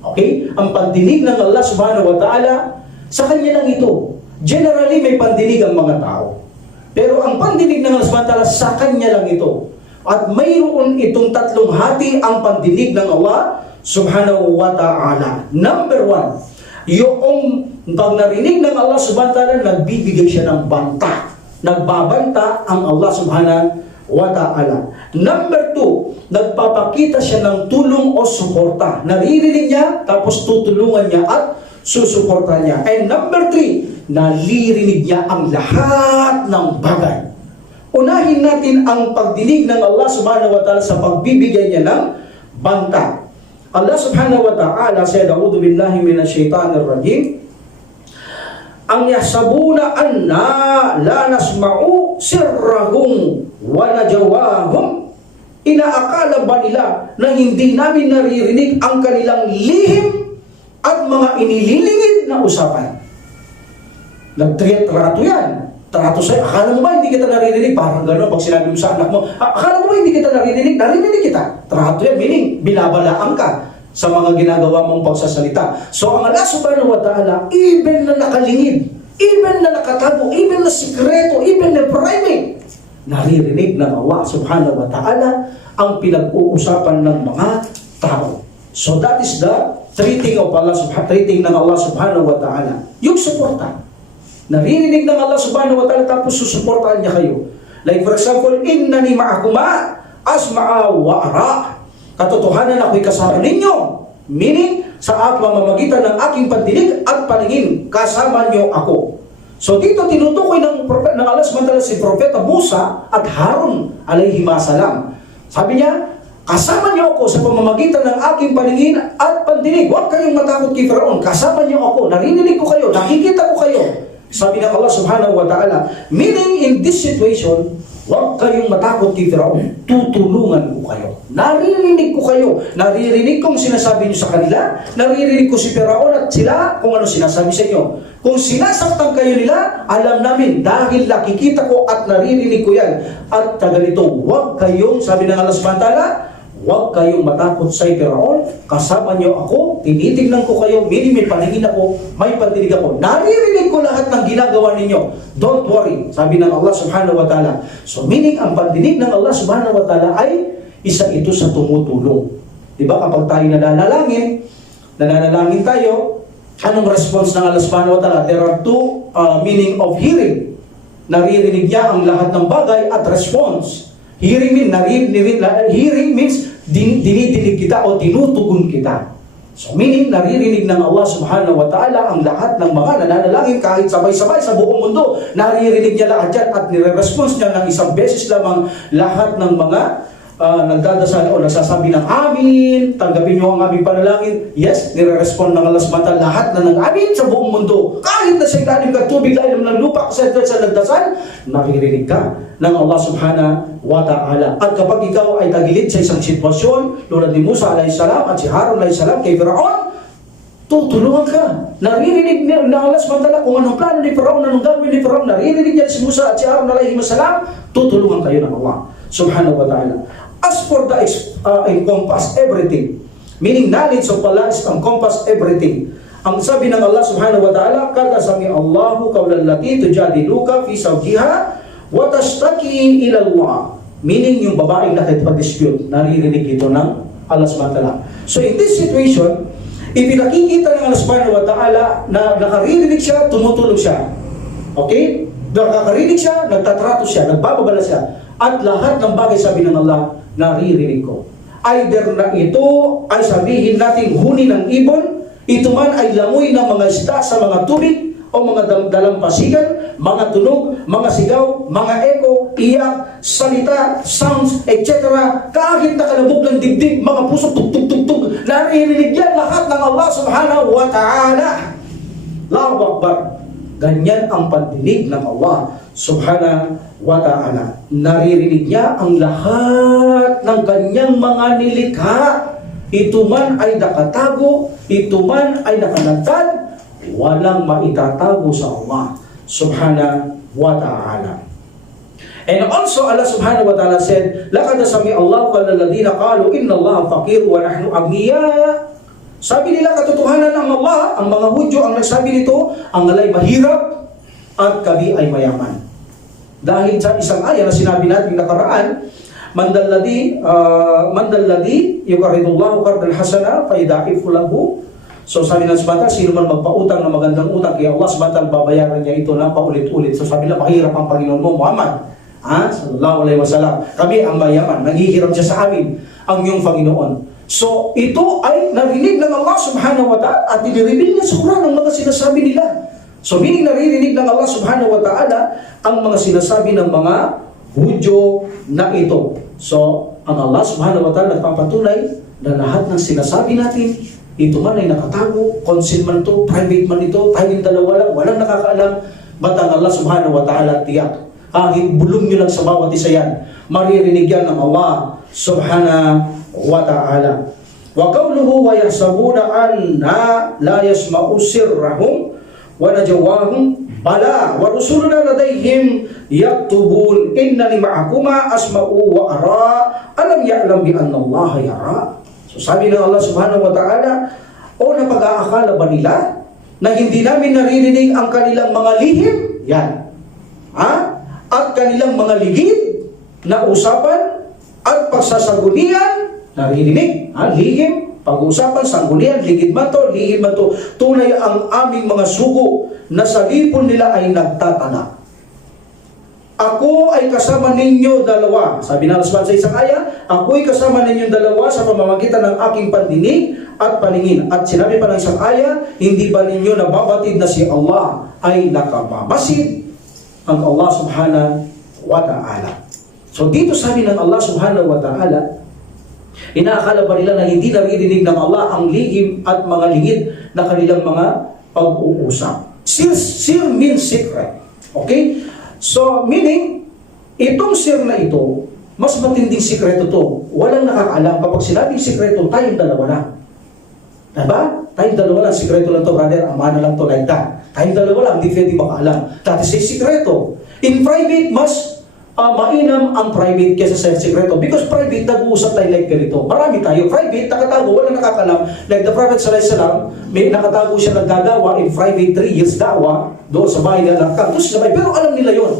Okay? Ang pandinig ng Allah subhanahu wa ta'ala, sa kanya lang ito. Generally, may pandinig ang mga tao. Pero ang pandinig ng Allah subhanahu wa ta'ala, sa kanya lang ito. At mayroon itong tatlong hati ang pandinig ng Allah subhanahu wa ta'ala. Number 1, yung pag narinig ng Allah subhanahu wa ta'ala, nagbibigay siya ng banta. Nagbabanta ang Allah subhanahu wa ta'ala. Number 2, nagpapakita siya ng tulong o suporta. Naririnig niya, tapos tutulungan niya at susuporta niya. And number 3, naririnig niya ang lahat ng bagay. Unahin natin ang pagdinig ng Allah subhanahu wa ta'ala sa pagbibigay niya ng banta. Allah subhanahu wa ta'ala said, "A'udhu billahi minash shaitanir rajim. Ang yahsabuna anna la nasma'u sirrahum wa najawahum." Inaakala ba nila na hindi namin naririnig ang kanilang lihim at mga inililingid na usapan? Nagtrato yan. Trato sa'yo. Akala mo ba hindi kita naririnig? Parang gano'n pag sinabi mo sa anak mo, akala mo ba hindi kita naririnig? Naririnig kita. Trato yan. Meaning, binabalaan ka sa mga ginagawa mong pagsasalita. So ang Allah subhanahu wa ta'ala, even na nakalingid, even na nakatago, even na sikreto, even na private, naririnig ng Allah subhanahu wa ta'ala ang pinag-uusapan ng mga tao. So that is the treating ng Allah subhanahu wa ta'ala. Yung suporta. Naririnig ng Allah subhanahu wa ta'ala, tapos susuportahan niya kayo. Like for example, innani ma'akuma asma'a wa ara. Katotohanan ako'y kasama ninyo. Meaning, sa pamamagitan ng aking pandinig at paningin, kasama niyo ako. So dito tinutukoy ng Allah subhanahu wa ta'ala si Propeta Musa at Harun alayhimasalam. Sabi niya, kasama niyo ako sa pamamagitan ng aking paningin at pandinig. Huwag kayong matakot kay Faraon. Kasama niyo ako. Narinig ko kayo. Nakikita ko kayo. Sabi ng Allah subhanahu wa ta'ala. Meaning, in this situation, Huwag kayong matakot kay Firaun, tutulungan ko kayo. Naririnig ko kayo, naririnig kong sinasabi niyo sa kanila, naririnig ko si Firaun at sila kung ano sinasabi sa inyo. Kung sinasaktan kayo nila, alam namin dahil nakikita ko at naririnig ko yan. At ganito, huwag kayong, sabi ng Allah subhanahu wa ta'ala, huwag kayong matakot sa Firaun, kasama niyo ako, tinitignan ko kayo, may paningin ako, may pandinig ako. Naririnig ko lahat ng ginagawa ninyo. Don't worry, sabi ng Allah subhanahu wa ta'ala. So meaning, ang pandinig ng Allah subhanahu wa ta'ala ay isa ito sa tumutulong. Diba kapag tayo nananalangin tayo, anong response ng Allah subhanahu wa ta'ala? There are two meaning of hearing. Naririnig niya ang lahat ng bagay at response. Hearing means dinidinig kita o tinutugon kita. So meaning, naririnig ng Allah subhanahu wa ta'ala ang lahat ng mga nananalangin kahit sabay-sabay sa buong mundo. Naririnig niya lahat yan at nire-response niya ng isang beses lamang lahat ng mga nagdadasal o nagsasabi ng amin, tanggapin niyo ang aming panalangin. Yes, nire-respond ng Allah subhanahu wa ta'ala lahat na ng amin sa buong mundo. Kahit na sa ilalim ka tubig, ilalim ng lupa, sa nagdasal, naririnig ka ng Allah subhanahu wa ta'ala. At kapag ikaw ay tagilid sa isang sitwasyon, tulad ni Musa alayhis salam at si Harun alayhis salam kay Firaun, tutulungan ka. Naririnig ng Allah subhanahu wa ta'ala kung anong plano ni Firaun, anong gagawin ni Firaun, naririnig niya si Musa at si Harun alayhis salam, tutulungan kayo ng Allah subhanahu wa ta'ala. As for the encompass everything, meaning knowledge of Allah is encompass everything. Ang sabi ng Allah subhanahu wa ta'ala, kada sami Allahu qawlan lati tujadiluka fi zawjiha wa tashtaki ila Allah. Meaning yung babaeng nakipag-dispute, naririnig ito ng Allah subhanahu wa ta'ala. So in this situation, ipinakikita ng Allah subhanahu wa ta'ala na nakaririnig siya, tumutulong siya. Okay? Nakakarinig siya, nagtatrato siya, nagbababala siya. At lahat ng bagay, sabi ng Allah, naririnig ko. Either na ito ay sabihin natin huni ng ibon, ito man ay langoy ng mga isda sa mga tubig o mga dalampasigan, mga tunog, mga sigaw, mga echo, iyak, salita, sounds, etc. Kahit nakalabog ng dibdib, mga puso, tug-tug-tug-tug, naririnig yan lahat ng Allah subhanahu wa ta'ala. Allahu Akbar. Ganyan ang pandinig ng Allah subhanahu wa ta'ala. Naririnig niya ang lahat ng kanyang mga nilikha. Ito man ay nakatago, ito man ay nakalantad, walang maitatago sa Allah subhanahu wa ta'ala. And also Allah subhanahu wa ta'ala said, laqad sami'a Allahu qawla alladhina qalu inna Allaha faqir wa nahnu aghniya. Sabi nila katotohanan ng Allah, ang mga Hudyo ang nagsabi nito, ang alay mahirap at kami ay mayaman. Dahil sa isang aya na sinabi natin nakaraan, mandalladhi yuqridullahu qardan hasana fa yudha'ifu lahu. So sabi ng subhanahu, sino man magpautang ng magandang utang kay Allah subhanahu, babayaran niya ito na paulit-ulit. So sabi nila, mahirap ang Panginoon mo, Muhammad. Sallallahu alaihi wasallam. Kami ang mayaman, nanghihiram siya sa amin, ang iyong Panginoon. So ito ay narinig ng Allah subhanahu wa ta'ala at dinirinig niya sa Quran ang mga sinasabi nila. So meaning naririnig ng Allah subhanahu wa ta'ala ang mga sinasabi ng mga Hudyo na ito. So ang Allah subhanahu wa ta'ala nagpapatunay na lahat ng sinasabi natin, ito man ay nakatago, concealed man ito, private man ito, tayong dalawa lang, walang nakakaalam, ba't ang Allah subhanahu wa ta'ala tiyak. Kahit bulong nyo lang sa bawat isa yan, maririnig yan ng Allah subhanahu wa ta'ala. Wa qawluhu wa yahsabuna anna la yasma'u sirrahum wa najawahum bala wa rusuluna ladayhim yaktubun innani ma'akuma asma'u wa ara alam ya'lam bi anna Allah yara. So sabi ng Allah subhanahu wa ta'ala, o napag-aakala ba nila na hindi namin naririnig ang kanilang mga lihim? Yan. At kanilang mga ligid na usapan at pagsasagunian, naririnig, lihim, pag-uusapan, sanggunian, ligid man to, lihim man to. Tunay ang aming mga sugo na sa lipon nila ay nagtatala. Ako ay kasama ninyo dalawa. Sabi na sa isang aya, ako ay kasama ninyo dalawa sa pamamagitan ng aking pandinig at paningin. At sinabi pa ng isang aya, hindi ba ninyo nababatid na si Allah ay nakamasid ang Allah subhanahu wa ta'ala. So dito sabi ng Allah subhanahu wa ta'ala, inaakala ba nila na hindi naririnig ng Allah ang lihim at mga lingid na kanilang mga pag-uusap? Sir means secret. Okay? So meaning, itong sir na ito, mas matinding sikreto to. Walang nakakaalam. Kapag sinabing sikreto, tayong dalawa lang. Diba? Tayong dalawa lang. Sikreto lang to, brother. Amana lang to, like that. Tayong dalawa lang. Hindi pwede makaalam. That is a sikreto. In private, mas mainam ang private kaysa sa sikreto. Because private, nag-uusap tayo like ganito. Marami tayo. Private, nakatago, walang nakakalam. Like the Prophet ﷺ, may nakatago siya naggagawa in private 3 years dawa doon sa bahay na nakakam. Doon sa bahay. Pero alam nila yon.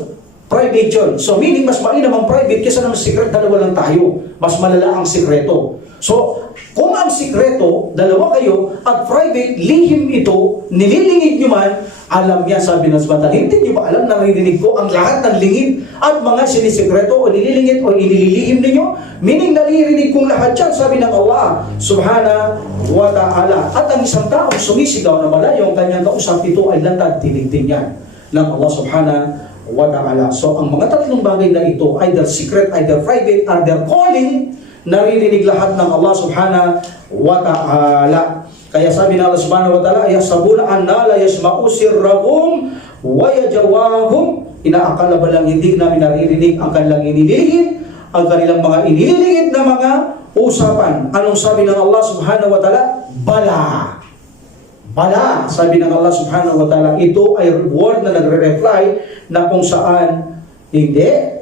Private yun. So meaning, mas mainam ang private kaysa ng secret, dalawa lang tayo. Mas malala ang sikreto. So, kung ang sikreto, dalawa kayo, at private, lihim ito, nililingid nyo man, alam yan, sabi ng Subhanahu. Hindi nyo ba alam, naririnig ko ang lahat ng lingid at mga sinisikreto o nililingid o inililihim ninyo? Meaning, naririnig kong lahat yan, sabi ng Allah Subhanahu wa ta'ala. At ang isang taong sumisigaw na malayo, ang kanyang kausap, ito ay lantad, tinig din yan ng Allah Subhanahu wa ta'ala. So, ang mga tatlong bagay na ito, either secret, either private, either calling, naririnig lahat ng Allah Subhanahu wa ta'ala. Kaya sabi ng Allah Subhanahu wa ta'ala, yahsabuna anna la yasma'u sirrahum wa yajawahum. Inaakala ba lang hindi namin naririnig ang kanilang inililingid, ang kanilang mga inililingid na mga usapan? Anong sabi ng Allah Subhanahu wa ta'ala? Bala. Bala, sabi ng Allah Subhanahu wa ta'ala. Ito ay word na nagre-reply na kung saan hindi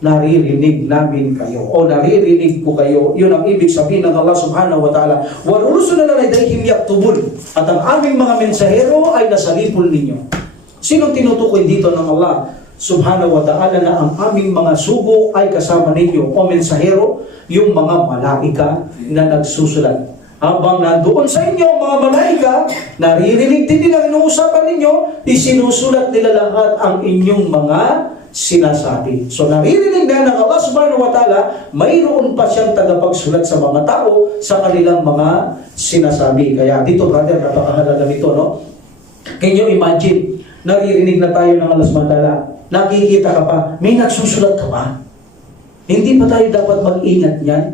naririnig namin kayo o naririnig ko kayo. Yun ang ibig sabihin ng Allah Subhanahu wa ta'ala. وَرُسُلَنَا لَدَيْهِمْ يَكْتُبُونَ. At ang aming mga mensahero ay nasa lipol ninyo. Sinong tinutukoy dito ng Allah Subhanahu wa ta'ala na ang aming mga sugo ay kasama ninyo o mensahero? Yung mga malaika na nagsusulat. Habang nandoon sa inyo, mga malaika, naririnig din nila inuusapan ninyo, isinusulat nila lahat ang inyong mga sinasabi. So naririnig na ng Allah Subhanahu wa ta'ala, mayroon pa siyang tagapagsulat sa mga tao sa kanilang mga sinasabi. Kaya dito, brother, napakahalaga nito, no? Can you imagine, naririnig na tayo ng Allah Subhanahu wa ta'ala, nakikita ka pa, may nagsusulat ka pa? Hindi pa tayo dapat mag-ingat niyan?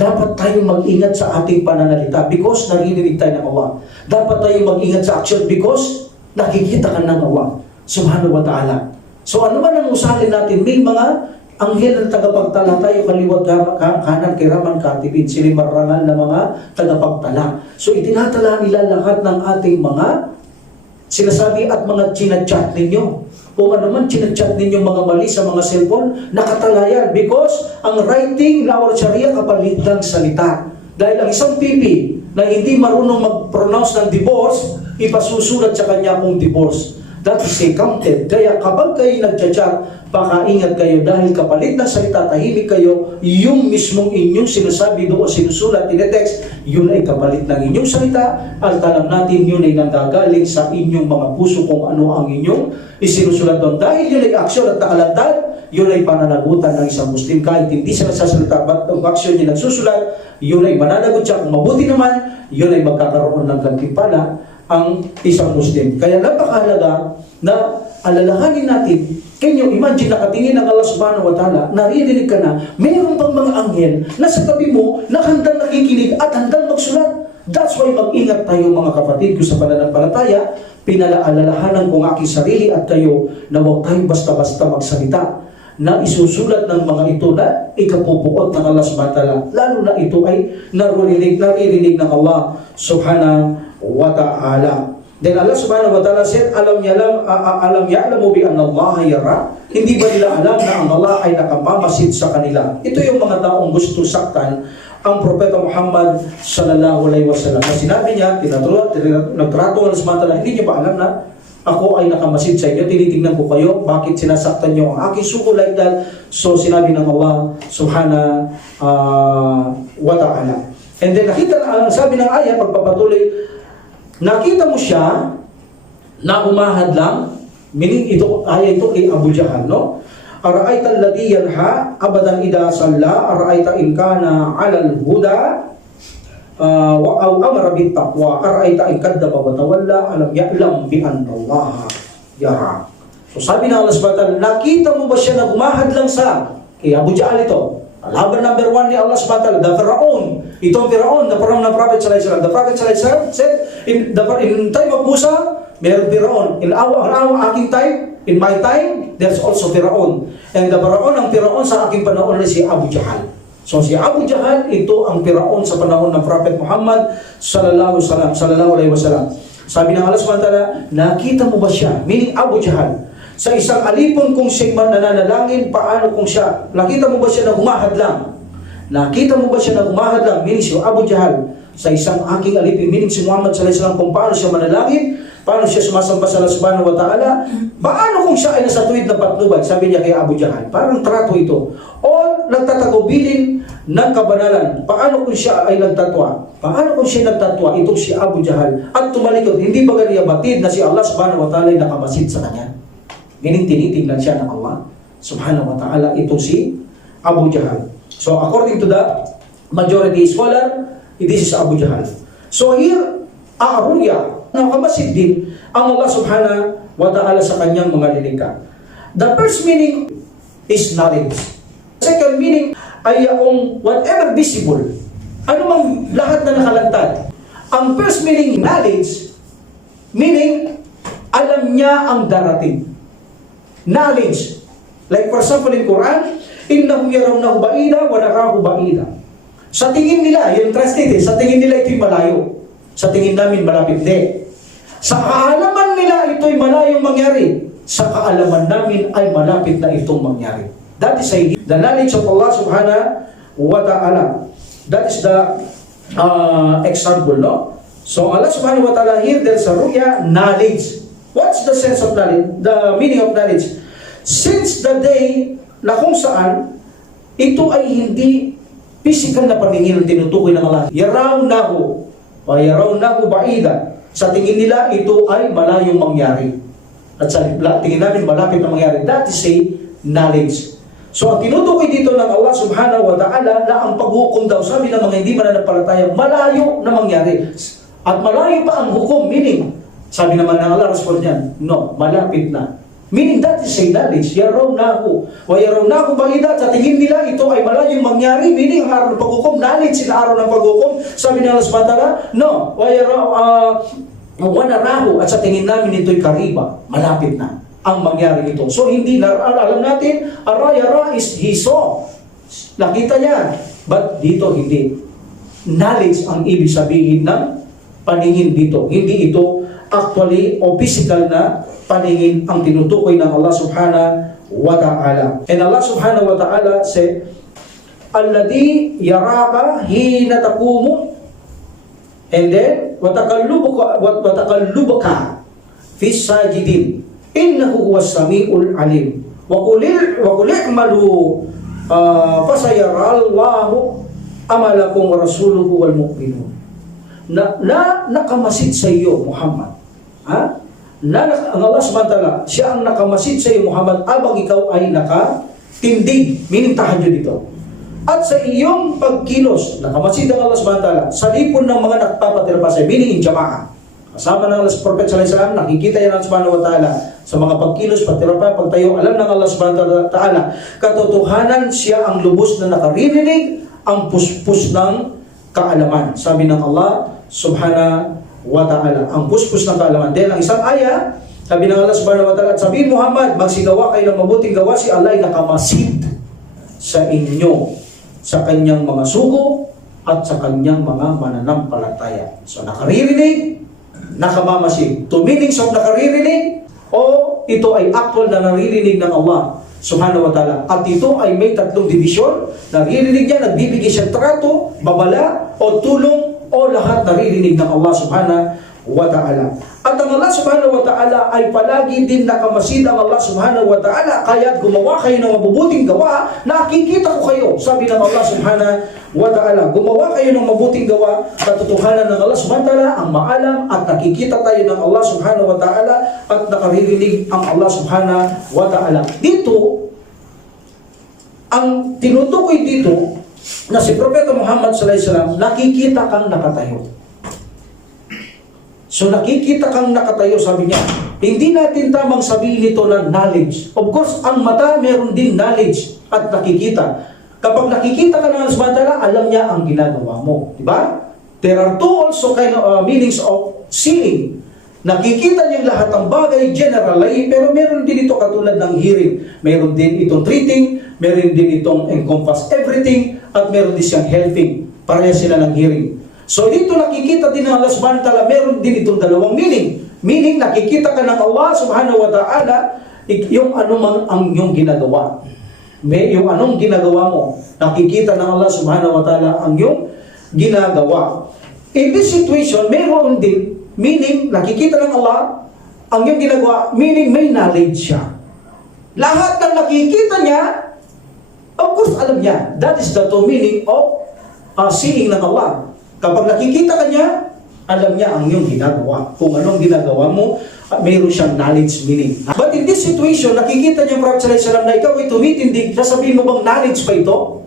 Dapat tayong mag-ingat sa ating pananalita because naririnig tayo ng Allah. Dapat tayong mag-ingat sa action because nakikita ka ng Allah Subhanahu wa ta'ala. So ano man ang usalin natin, may mga anghel na tagapagtala tayo, kaliwat kanan, kiraman, katibin, silimarangal na mga tagapagtala. So itinatala nila lahat ng ating mga sinasabi at mga chinachat ninyo. Kung ano man chinachat ninyo mga mali sa mga cellphone, nakatalayan because ang writing in our Sharia kapalit ng salita. Dahil ang isang pipi na hindi marunong mag-pronounce ng divorce, ipasusulat sa kanya kung divorce. That is a counted. Kaya kapag kayo nagchat-chat, pakaingat kayo dahil kapalit ng salita, tahimik kayo, yung mismong inyong sinasabi doon, sinusulat, tinetext, yun ay kapalit ng inyong salita at alam natin yun ay nanggagaling sa inyong mga puso kung ano ang inyong isinusulat doon. Dahil yun ay aksyon at nakalantad, yun ay pananagutan ng isang Muslim. Kahit hindi siya nagsasalita, ba't ang aksyon niya nagsusulat, yun ay mananagot siya. Kung mabuti naman, yun ay magkakaroon ng gantimpala ang isang Muslim. Kaya napakahalaga na alalahanin natin. Can you imagine, nakatingin ng Allah Subhanahu wa ta'ala, naririnig ka na, mayroon pang mga anghel na sa tabi mo, na handang nakikinig at handang magsulat. That's why mag-ingat tayo mga kapatid ko sa pananampalataya. Pinalaalalahanan ko ang aking sarili at kayo na huwag tayong basta-basta magsalita na isusulat ng mga ito na ikapupuot ng Allah Subhanahu wa ta'ala. Lalo na ito ay naririnig ng Allah Subhanahu wa ta'ala. Then Allah Subhanahu wa ta'ala said, alam ya'lamu bi anna Allah yara. Hindi ba nila alam na ang Allah ay nakapamasid sa kanila? Ito yung mga taong gusto saktan ang Propeta Muhammad sallallahu alaihi wasallam. Na sinabi niya, nagtrato ng Allah Subhanahu wa ta'ala, hindi niyo ba alam na ako ay nakamasid sa inyo, tinitingnan ko kayo, bakit sinasaktan niyo ang aking suko like that? So sinabi ng Allah Subhanahu wa ta'ala. And then nakita, sabi ng ayat, pagpapatuloy, nakita mo siya na umahad lang, meaning ito, ayat ito kay Abu Jahal, no? Ara'ayta alladhi yanha abadan idha salla, ara'ayta in kana 'alal huda wa aw amara bit taqwa, ara'ayta in kadzaba wa tawalla, alam ya'lam bi anna Allah yara. So sabi ng Allah Subhanahu wa ta'ala, nakita mo ba siya na umahad lang sa kay Abu Jahal ito? Laban number 1 ni Allah Subhanahu wa ta'ala, the Pharaoh. Itong Pharaoh, the Pharaoh ng Prophet sallallahu alaihi wasallam. The Prophet sallallahu alaihi wasallam said, in time of Musa, Meron Firaun. In our aking time, in my time, there's also Firaun. And the Firaun, ang Firaun sa aking panahon ay si Abu Jahal. So si Abu Jahal, ito ang Firaun sa panahon ng Prophet Muhammad sallallahu alaihi wasallam. Sabi ng Allah subhanahu wa ta'ala, nakita mo ba siya? Meaning Abu Jahal. Sa isang alipon kung siya'y nananalangin, paano kung siya? Nakita mo ba siya na humahadlang? Nakita mo ba siya na humahadlang? Meaning si Abu Jahal. Sa isang aking alipin, meaning si Muhammad sallallahu alaihi wasallam, kung paano siya manalangin, paano siya sumasamba sa Allah subhanahu wa ta'ala, paano kung siya ay nasa tuwid na patnubay? Sabi niya kay Abu Jahal, parang trato ito. O nagtatagubilin ng kabanalan, paano kung siya ay nagtatwa? Paano kung siya nagtatwa? Itong si Abu Jahal. At tumalikod, hindi ba ganiya batid na si Allah subhanahu wa ta'ala ay nakamasid sa kanya? Meaning tinitingnan siya ng Allah subhanahu wa ta'ala, itong si Abu Jahal. So according to the majority scholar, this is Abu Jahal. So here, A'ruya, nakamasid din ang Allah subhanahu wa ta'ala sa kanyang mga lilikha. The first meaning is knowledge. Second meaning ay yung whatever visible. Ano mang lahat na nakalantad. Ang first meaning, knowledge, meaning alam niya ang darating. Knowledge. Like for example in Quran, innahum yarawnahu ba'ida wa narahu ba'ida. Sa tingin nila, yung translate, sa tingin nila ito'y malayo. Sa tingin namin malapit. Hindi. Sa kaalaman nila ito'y malayong mangyari. Sa kaalaman namin ay malapit na itong mangyari. That is the knowledge of Allah subhanahu wa ta'ala. That is the example, no? So Allah subhanahu wa ta'ala here, there's a ruya, knowledge. What's the sense of knowledge? The meaning of knowledge? Since the day na kung saan ito ay hindi physical na paningin ang tinutukoy ng Allah. Yarawnahu wa yarawnahu ba'ida. Sa tingin nila, ito ay malayong mangyari. At sa tingin namin, malapit na mangyari. That is a knowledge. So, ang tinutukoy dito ng Allah subhanahu wa ta'ala na ang paghukom daw, sabi ng mga hindi mananampalataya, malayo na mangyari. At malayo pa ang hukom, meaning, sabi naman ng Allah, respond niyan, no, malapit na. Meaning that is a knowledge. Yarawnahu wa yarawnahu ba'ida. Sa tingin nila, ito ay malayong mangyari. Meaning, ang araw ng paghukom, knowledge sila araw ng paghukom. Sabi ng Allah subhanahu wa ta'ala, no, wa narahu. At sa tingin namin, ito'y kariba. Malapit na ang mangyari ito. So, hindi na, alam natin, yara is he saw. Nakita niya. But dito, hindi. Knowledge ang ibig sabihin ng paningin dito. Hindi ito actually o physical na paningin ang tinutukoy ng Allah subhanahu wa ta'ala. And Allah subhanahu wa ta'ala said, alladhi yaraka hina taqumu, and then wataqallubuka fi sajidin innahu huwas samiul alim wa qul i'malu fasayarallahu amalakum wa rasuluhu wal mu'minun. Nakamasid sa iyo Muhammad. Ang Allah subhanahu wa ta'ala, siya ang nakamasid sa iyo Muhammad abang ikaw ay nakatindig, meaning tahajud dito. At sa iyong pagkilos, nakamasid ang Allah subhanahu wa ta'ala sa lipon ng mga nagpapatira pa sa iyo, meaning in jama'a. Kasama ng Allah Prophet sallallahu alaihi wasallam, nakikita yan ang subhanahu wa ta'ala sa mga pagkilos, pagtira pa, pagtayo. Alam ng Allah subhanahu wa ta'ala, katotohanan siya ang lubos na nakaririnig, ang puspos ng kaalaman. Sabi ng Allah subhanahu wa ta'ala, ang puspos ng kaalaman. Dahil ang isang aya, sabi ng Allah subhanahu wa ta'ala, at sabihin Muhammad, magsigawa kayo ng mabuting gawa, si Allah ay nakamasid sa inyo, sa kanyang mga sugo, at sa kanyang mga mananampalataya. So nakaririnig, nakamamasid. To meanings of nakaririnig, o ito ay actual na naririnig ng Allah subhanahu wa ta'ala. At ito ay may tatlong division. Naririnig niya, nagbibigay siya trato, babala, o tulong, o lahat naririnig ng Allah subhanahu wa ta'ala. At ang Allah subhanahu wa ta'ala ay palagi din nakamasid ang Allah subhanahu wa ta'ala. Kaya gumawa kayo ng mabubuting gawa, nakikita ko kayo. Sabi ng Allah subhanahu wa ta'ala, gumawa kayo ng mabuting gawa, katotohanan ng Allah subhanahu wa ta'ala ang maalam, at nakikita tayo ng Allah subhanahu wa ta'ala at nakaririnig ang Allah subhanahu wa ta'ala. Dito, ang tinutukoy dito na si Propeta Muhammad sallallahu alaihi wasallam, nakikita kang nakatayo. So nakikita kang nakatayo, sabi niya. Hindi natin tamang sabihin ito na knowledge. Of course, ang mata meron din knowledge at nakikita. Kapag nakikita ka ng Allah, alam niya ang ginagawa mo. Diba? There are two also kind of meanings of seeing. Nakikita niya lahat ng bagay, generally, pero meron din ito katulad ng hearing. Meron din itong treating, meron din itong encompass everything, at meron din siyang helping. Pareha sila ng hearing. So dito nakikita din ng Allah subhanahu wa ta'ala, meron din itong dalawang meaning. Meaning, nakikita ka ng Allah subhanahu wa ta'ala, yung anumang ang iyong ginagawa. Yung anong ginagawa mo, nakikita ng Allah subhanahu wa ta'ala ang iyong ginagawa. In this situation, meron din, meaning, nakikita ng Allah ang iyong ginagawa, meaning may knowledge siya. Lahat ng nakikita niya, of course, alam niya. That is the true meaning of seeing ng Allah. Kapag nakikita ka niya, alam niya ang iyong ginagawa. Kung anong ginagawa mo, mayroon siyang knowledge meaning. But in this situation, nakikita niya Prophet sallallahu alaihi wasallam na ikaw ay tumitindig, sasabihin mo bang knowledge pa ito?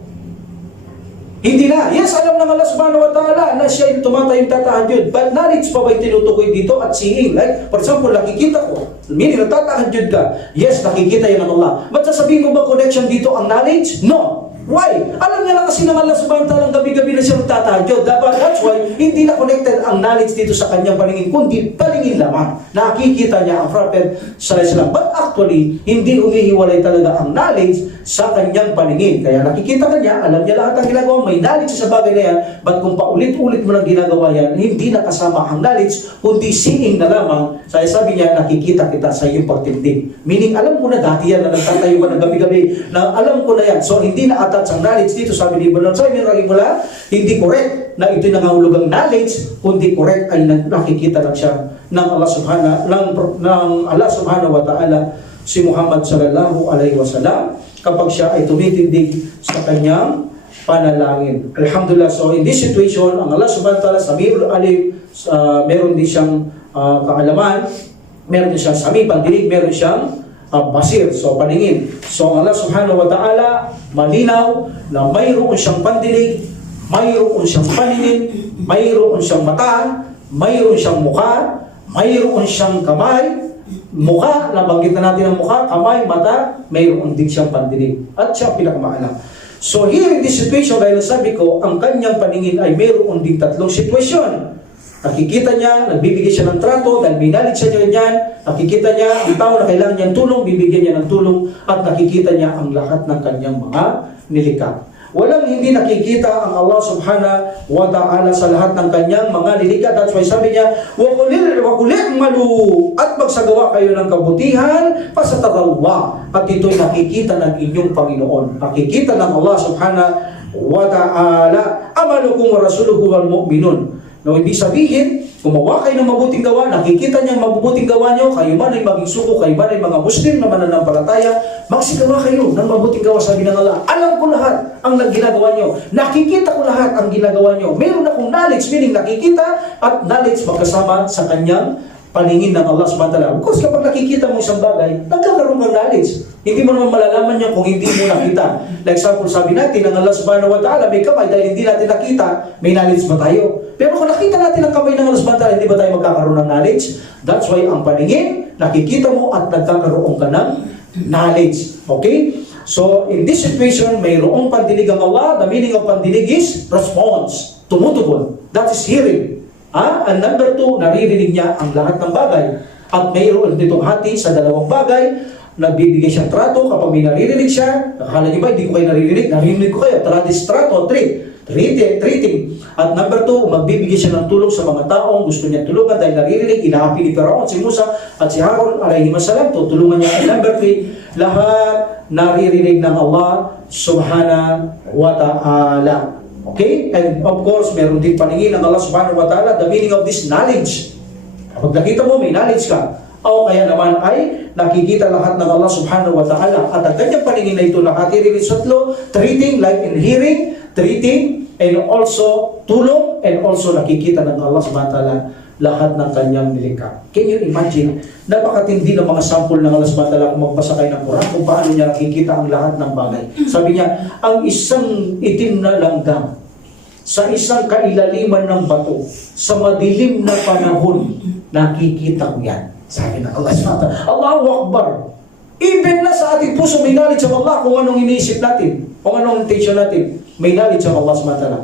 Hindi na. Yes, alam ng Allah subhanahu wa ta'ala na siya yung tumatayong tatahajud. But knowledge pa ba yung tinutukoy dito at seeing? Like, for example, nakikita ko, meaning natatahajud ka. Yes, nakikita yan ng Allah. But sasabihin mo ba connection dito ang knowledge? No. Why? Alam niya na kasi ng Allah subhanahu wa ta'ala gabi-gabi na siya nagtatahajud. That's why, hindi na connected ang knowledge dito sa kanyang paningin, kundi paningin lamang. Nakikita niya ang Prophet sallallahu alaihi wasallam. But actually, hindi humihiwalay talaga ang knowledge sa kanyang paningin. Kaya nakikita ka niya, alam niya lahat ang ginagawa, may knowledge sa bagay na yan, but kung paulit-ulit mo lang ginagawa yan, hindi na kasama ang knowledge, kundi seeing na lamang. Sabi niya, nakikita kita sa iyong pagtindig. Meaning, alam ko na dati yan na nagtatayo ka ng gabi-gabi, na alam ko na yan. So, hindi na attach ang knowledge dito. Sabi ni Ibn Sabi mula, hindi correct na ito'y nangahulugang knowledge, kundi correct ay nakikita lang siya ng Allah subhanahu wa ta'ala si Muhammad sallallahu alaihi wasallam kapag siya ay tumitindig sa kanyang panalangin. Alhamdulillah. So in this situation, ang Allah subhanahu wa ta'ala Sami'ul Alim, meron din siyang kaalaman, meron din siyang Sami, pandinig, meron siyang basir, so paningin. So ang Allah subhanahu wa ta'ala malinaw na mayroon siyang pandinig, mayroon siyang paningin, mayroon siyang mata, mayroon siyang mukha, mayroon siyang kamay, mukha, nabanggit na natin ang mukha, kamay, mata, mayroon din siyang pandinig. At siya pinakamaalam. So here in this situation, dahil sabi ko, ang kanyang paningin ay mayroon din tatlong sitwasyon. Nakikita niya, nagbibigay siya ng trato, dahil binalik siya niyan, nakikita niya ang tao na kailangan niyang tulong, bibigyan niya ng tulong, at nakikita niya ang lahat ng kanyang mga nilikha. Walang hindi nakikita ang Allah subhanahu wa ta'ala sa lahat ng kanyang mga nilikha. That's why sabi niya, وَقُلِعْ مَلُوا at magsagawa kayo ng kabutihan, pasatarawa, at ito'y nakikita ng inyong Panginoon. Nakikita ng Allah subhanahu wa ta'ala, amalukum wa rasuluhu wal mu'minun. No, hindi sabihin, gumawa kayo ng mabuting gawa, nakikita niya ang mabubuting gawa niyo, kayo man ay maging suko, kayo man ay mga Muslim na mananampalataya, magsigawa kayo ng mabuting gawa, sabi ng Allah. Alam ko lahat ang ginagawa niyo. Nakikita ko lahat ang ginagawa niyo. Meron akong knowledge, meaning nakikita at knowledge magkasama sa kanyang paningin ng Allah subhanahu wa ta'ala. Of course, kapag nakikita mo isang bagay, nagkakaroon ng knowledge. Hindi mo naman malalaman niya kung hindi mo nakita. Like example, sabi natin ng Allah subhanahu wa ta'ala, may kamay, dahil hindi natin nakita, may knowledge ba tayo? Pero kung nakita natin ang kamay ng Allah subhanahu wa ta'ala, hindi ba tayo magkakaroon ng knowledge? That's why ang paningin, nakikita mo at nagkakaroon ka ng knowledge. Okay? So, in this situation, mayroong pandinig ang Allah. The meaning of pandinig is response. Tumutugon. That is hearing. And number 2, naririnig niya ang lahat ng bagay. At mayroon ditong hati sa dalawang bagay. Nagbibigay siyang trato kapag may naririnig siya. Akala niyo ba, hindi ko kayo narinig ko kayo. Trato, treating. At number 2, magbibigay siya ng tulong sa mga taong gusto niya tulungan dahil naririnig. Inaapi ni Pharaoh, si Musa at si Harun alayhimassalam, tutulungan niya. And number 3, lahat naririnig ng Allah subhanahu wa ta'ala. Okay? And of course, meron din paningin ng Allah subhanahu wa ta'ala, the meaning of this knowledge. Kapag nakita mo, may knowledge ka. O kaya naman ay nakikita lahat ng Allah subhanahu wa ta'ala. At ang kanyang paningin na ito nakatirinig sa tatlo, treating, like in hearing, treating, and also tulong, and also nakikita ng Allah subhanahu wa ta'ala lahat ng kanyang nilikha. Can you imagine? Napakatindi ng mga sample ng Allah subhanahu wa ta'ala kung magbasa kayo ng Quran kung paano niya nakikita ang lahat ng bagay. Sabi niya, ang isang itim na langgam sa isang kailaliman ng bato, sa madilim na panahon, nakikita ko yan. Sabi ng Allah subhanahu wa ta'ala, Allahu Akbar. Even na sa ating puso, may knowledge ng Allah kung anong iniisip natin, kung anong intention natin, may knowledge ng Allah subhanahu wa ta'ala.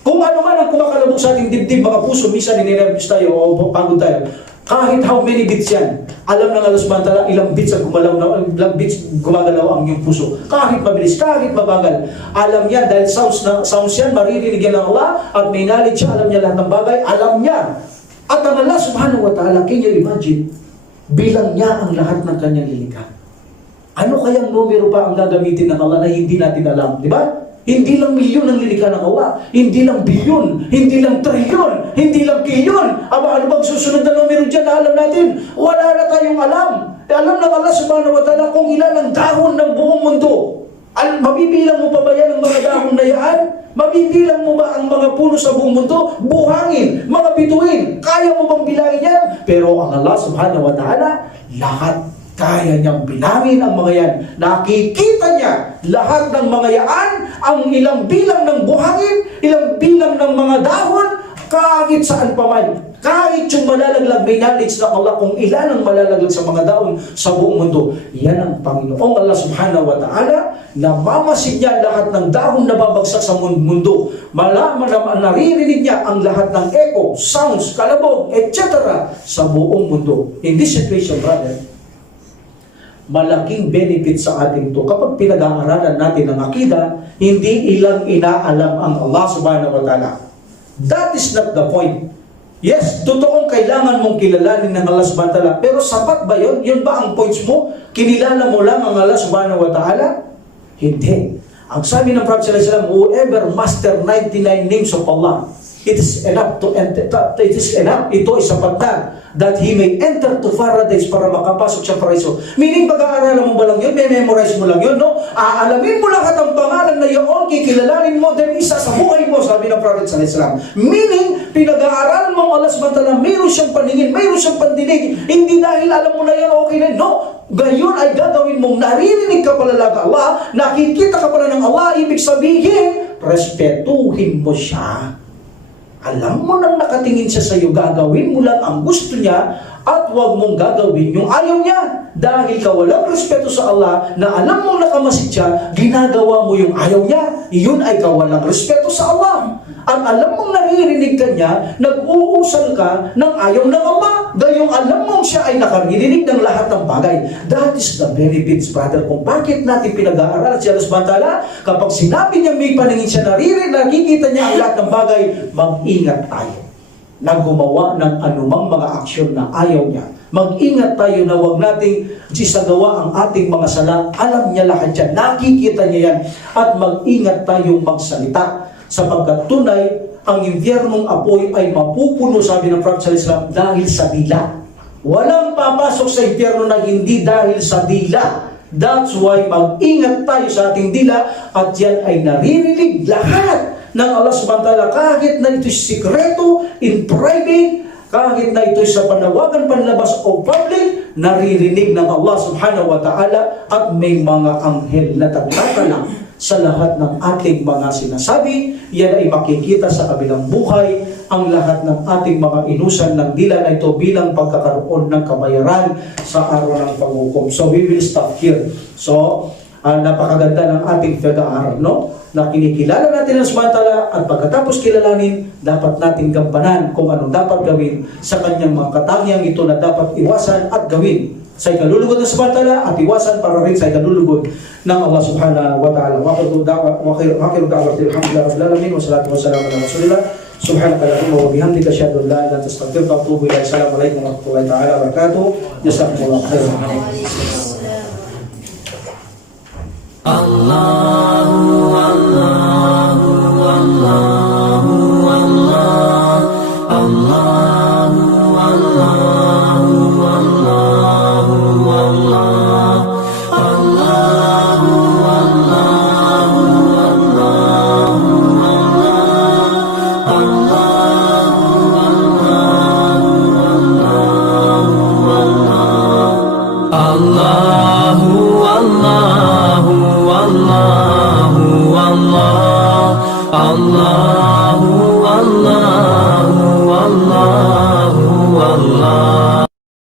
Kung ano man ang kumakalabog sa ating dibdib, mga puso, minsan ninenervous tayo o pagod tayo. Kahit how many beats yan, alam ng Allah subhanahu wa ta'ala ilang beats ang gumagalaw ang iyong puso. Kahit mabilis, kahit mabagal, alam niya dahil sounds yan, maririnig yan ng Allah at may knowledge siya, alam niya lahat ng bagay, alam niya. At ang Allah subhanahu wa ta'ala, can you imagine, bilang niya ang lahat ng kanyang lilikha. Ano kayang numero pa ang gagamitin ng Allah na hindi natin alam, di ba? Hindi lang milyon ang lilikha ng Allah, hindi lang bilyon, hindi lang trilyon, hindi lang kilyon. Aba, ano bang susunod na numero dyan na alam natin? Wala na tayong alam. Alam ng Allah subhanahu wa ta'ala kung ilan ang dahon ng buong mundo. Mabibilang mo pa ba yan ang mga dahon na yan? Mabibilang mo ba ang mga puno sa buong mundo? Buhangin, mga bituin, kaya mo bang bilangin yan? Pero ang Allah subhanahu wa ta'ala, lahat kaya niyang bilangin ang mga yan. Nakikita niya lahat ng mga yan, ang ilang bilang ng buhangin, ilang bilang ng mga dahon, kahit saan pa man. Kahit yung malalaglag, may knowledge na Allah kung ilan ang malalaglag sa mga dahon sa buong mundo. Yan ang Panginoong Allah subhanahu wa ta'ala, na mamasid niya lahat ng dahon na babagsak sa mundo. Malaman na naririnig niya ang lahat ng echo, sounds, kalabog, etc. sa buong mundo. In this situation, brother, malaking benefit sa ating to. Kapag pinag-aaralan natin ang akida, hindi ilang inaalam ang Allah subhanahu wa ta'ala. That is not the point. Yes, totoong kailangan mong kilalanin ng Allah subhanahu wa ta'ala. Pero sapat ba yun? Yun ba ang points mo? Kinilala mo lang ang Allah subhanahu wa ta'ala? Hindi. Ang sabi ng Prophet sallallahu alaihi wasallam, whoever master 99 names of Allah, it is enough to enter. It is enough. Ito ay sapat na that he may enter to paradise para makapasok sa paraiso. Meaning, pag-aaralan mo ba lang yun? May memorize mo lang yun, no? Aalamin mo lahat ang pangalan na yun, kikilalanin mo, then isa sa buhay mo, sabi ng Prophet sallallahu alaihi wasallam. Meaning, pinag-aaralan mo ang Allah subhanahu wa ta'ala, mayroon siyang paningin, mayroon siyang pandinig. Hindi dahil alam mo na yan, okay na. No. Gayon ay gagawin mong naririnig ka pala lang Allah, nakikita ka pala ng Allah, ibig sabihin, respetuhin mo siya. Alam mo nang nakatingin siya sa iyo, gagawin mo lang ang gusto niya at huwag mong gagawin yung ayaw niya. Dahil ka walang respeto sa Allah na alam mong nakamasid siya, ginagawa mo yung ayaw niya. Iyon ay kawalang respeto sa Allah. At alam mong naririnig ka niya, nag-uusal ka ng ayaw ng Allah. Gayong alam mong siya ay nakaririnig ng lahat ng bagay. That is the benefits, brother, kung bakit natin pinag-aaral si Allah subhanahu wa ta'ala. Kapag sinabi niya may paningin siya naririnig, nakikita niya ang lahat ng bagay, mag-ingat tayo na gumawa ng anumang mga aksyon na ayaw niya. Mag-ingat tayo na huwag nating isagawa ang ating mga sala. Alam niya lahat yan, nakikita niya yan. At mag-ingat tayong magsalita. Sapagkat tunay, ang impyernong apoy ay mapupuno, sabi ng Prophet sallallahu alaihi wasallam, dahil sa dila. Walang papasok sa impyerno na hindi dahil sa dila. That's why mag-ingat tayo sa ating dila at yan ay naririnig lahat ng Allah subhanahu wa ta'ala, kahit na ito'y sikreto, in private, kahit na ito'y sa panawagan panlabas o public, naririnig ng Allah subhanahu wa ta'ala at may mga anghel na tagtatala sa lahat ng ating mga sinasabi. Yan ay makikita sa kabilang buhay ang lahat ng ating mga inusan ng dila na ito bilang pagkakaroon ng kabayaran sa araw ng paghukom. So we will stop here. So, napakaganda ng ating pag-aaral, no? Na kinikilala natin ang subhanahu wa ta'ala at pagkatapos kilalanin, dapat natin gampanan kung anong dapat gawin sa kanyang mga katangiang ito na dapat iwasan at gawin sa ikalulugod ng subhanahu wa ta'ala at iwasan para rin sa ikalulugod ng Allah subhanahu wa ta'ala. Wakiru da'wati alhamdulillah rabbil alamin wa salatu wa salam ala rasulillah subhanaka allahumma wa bihamdika asyhadu an la ilaha illa anta astaghfiruka wa atubu ilaik. Assalamu alaikum warahmatullahi ta'ala wabarakatuh. Jazakumullahu khairan. Allahu Allahu Allahu Allah Allahu Allahu Allahu Allah Allahu Allahu Allahu Allah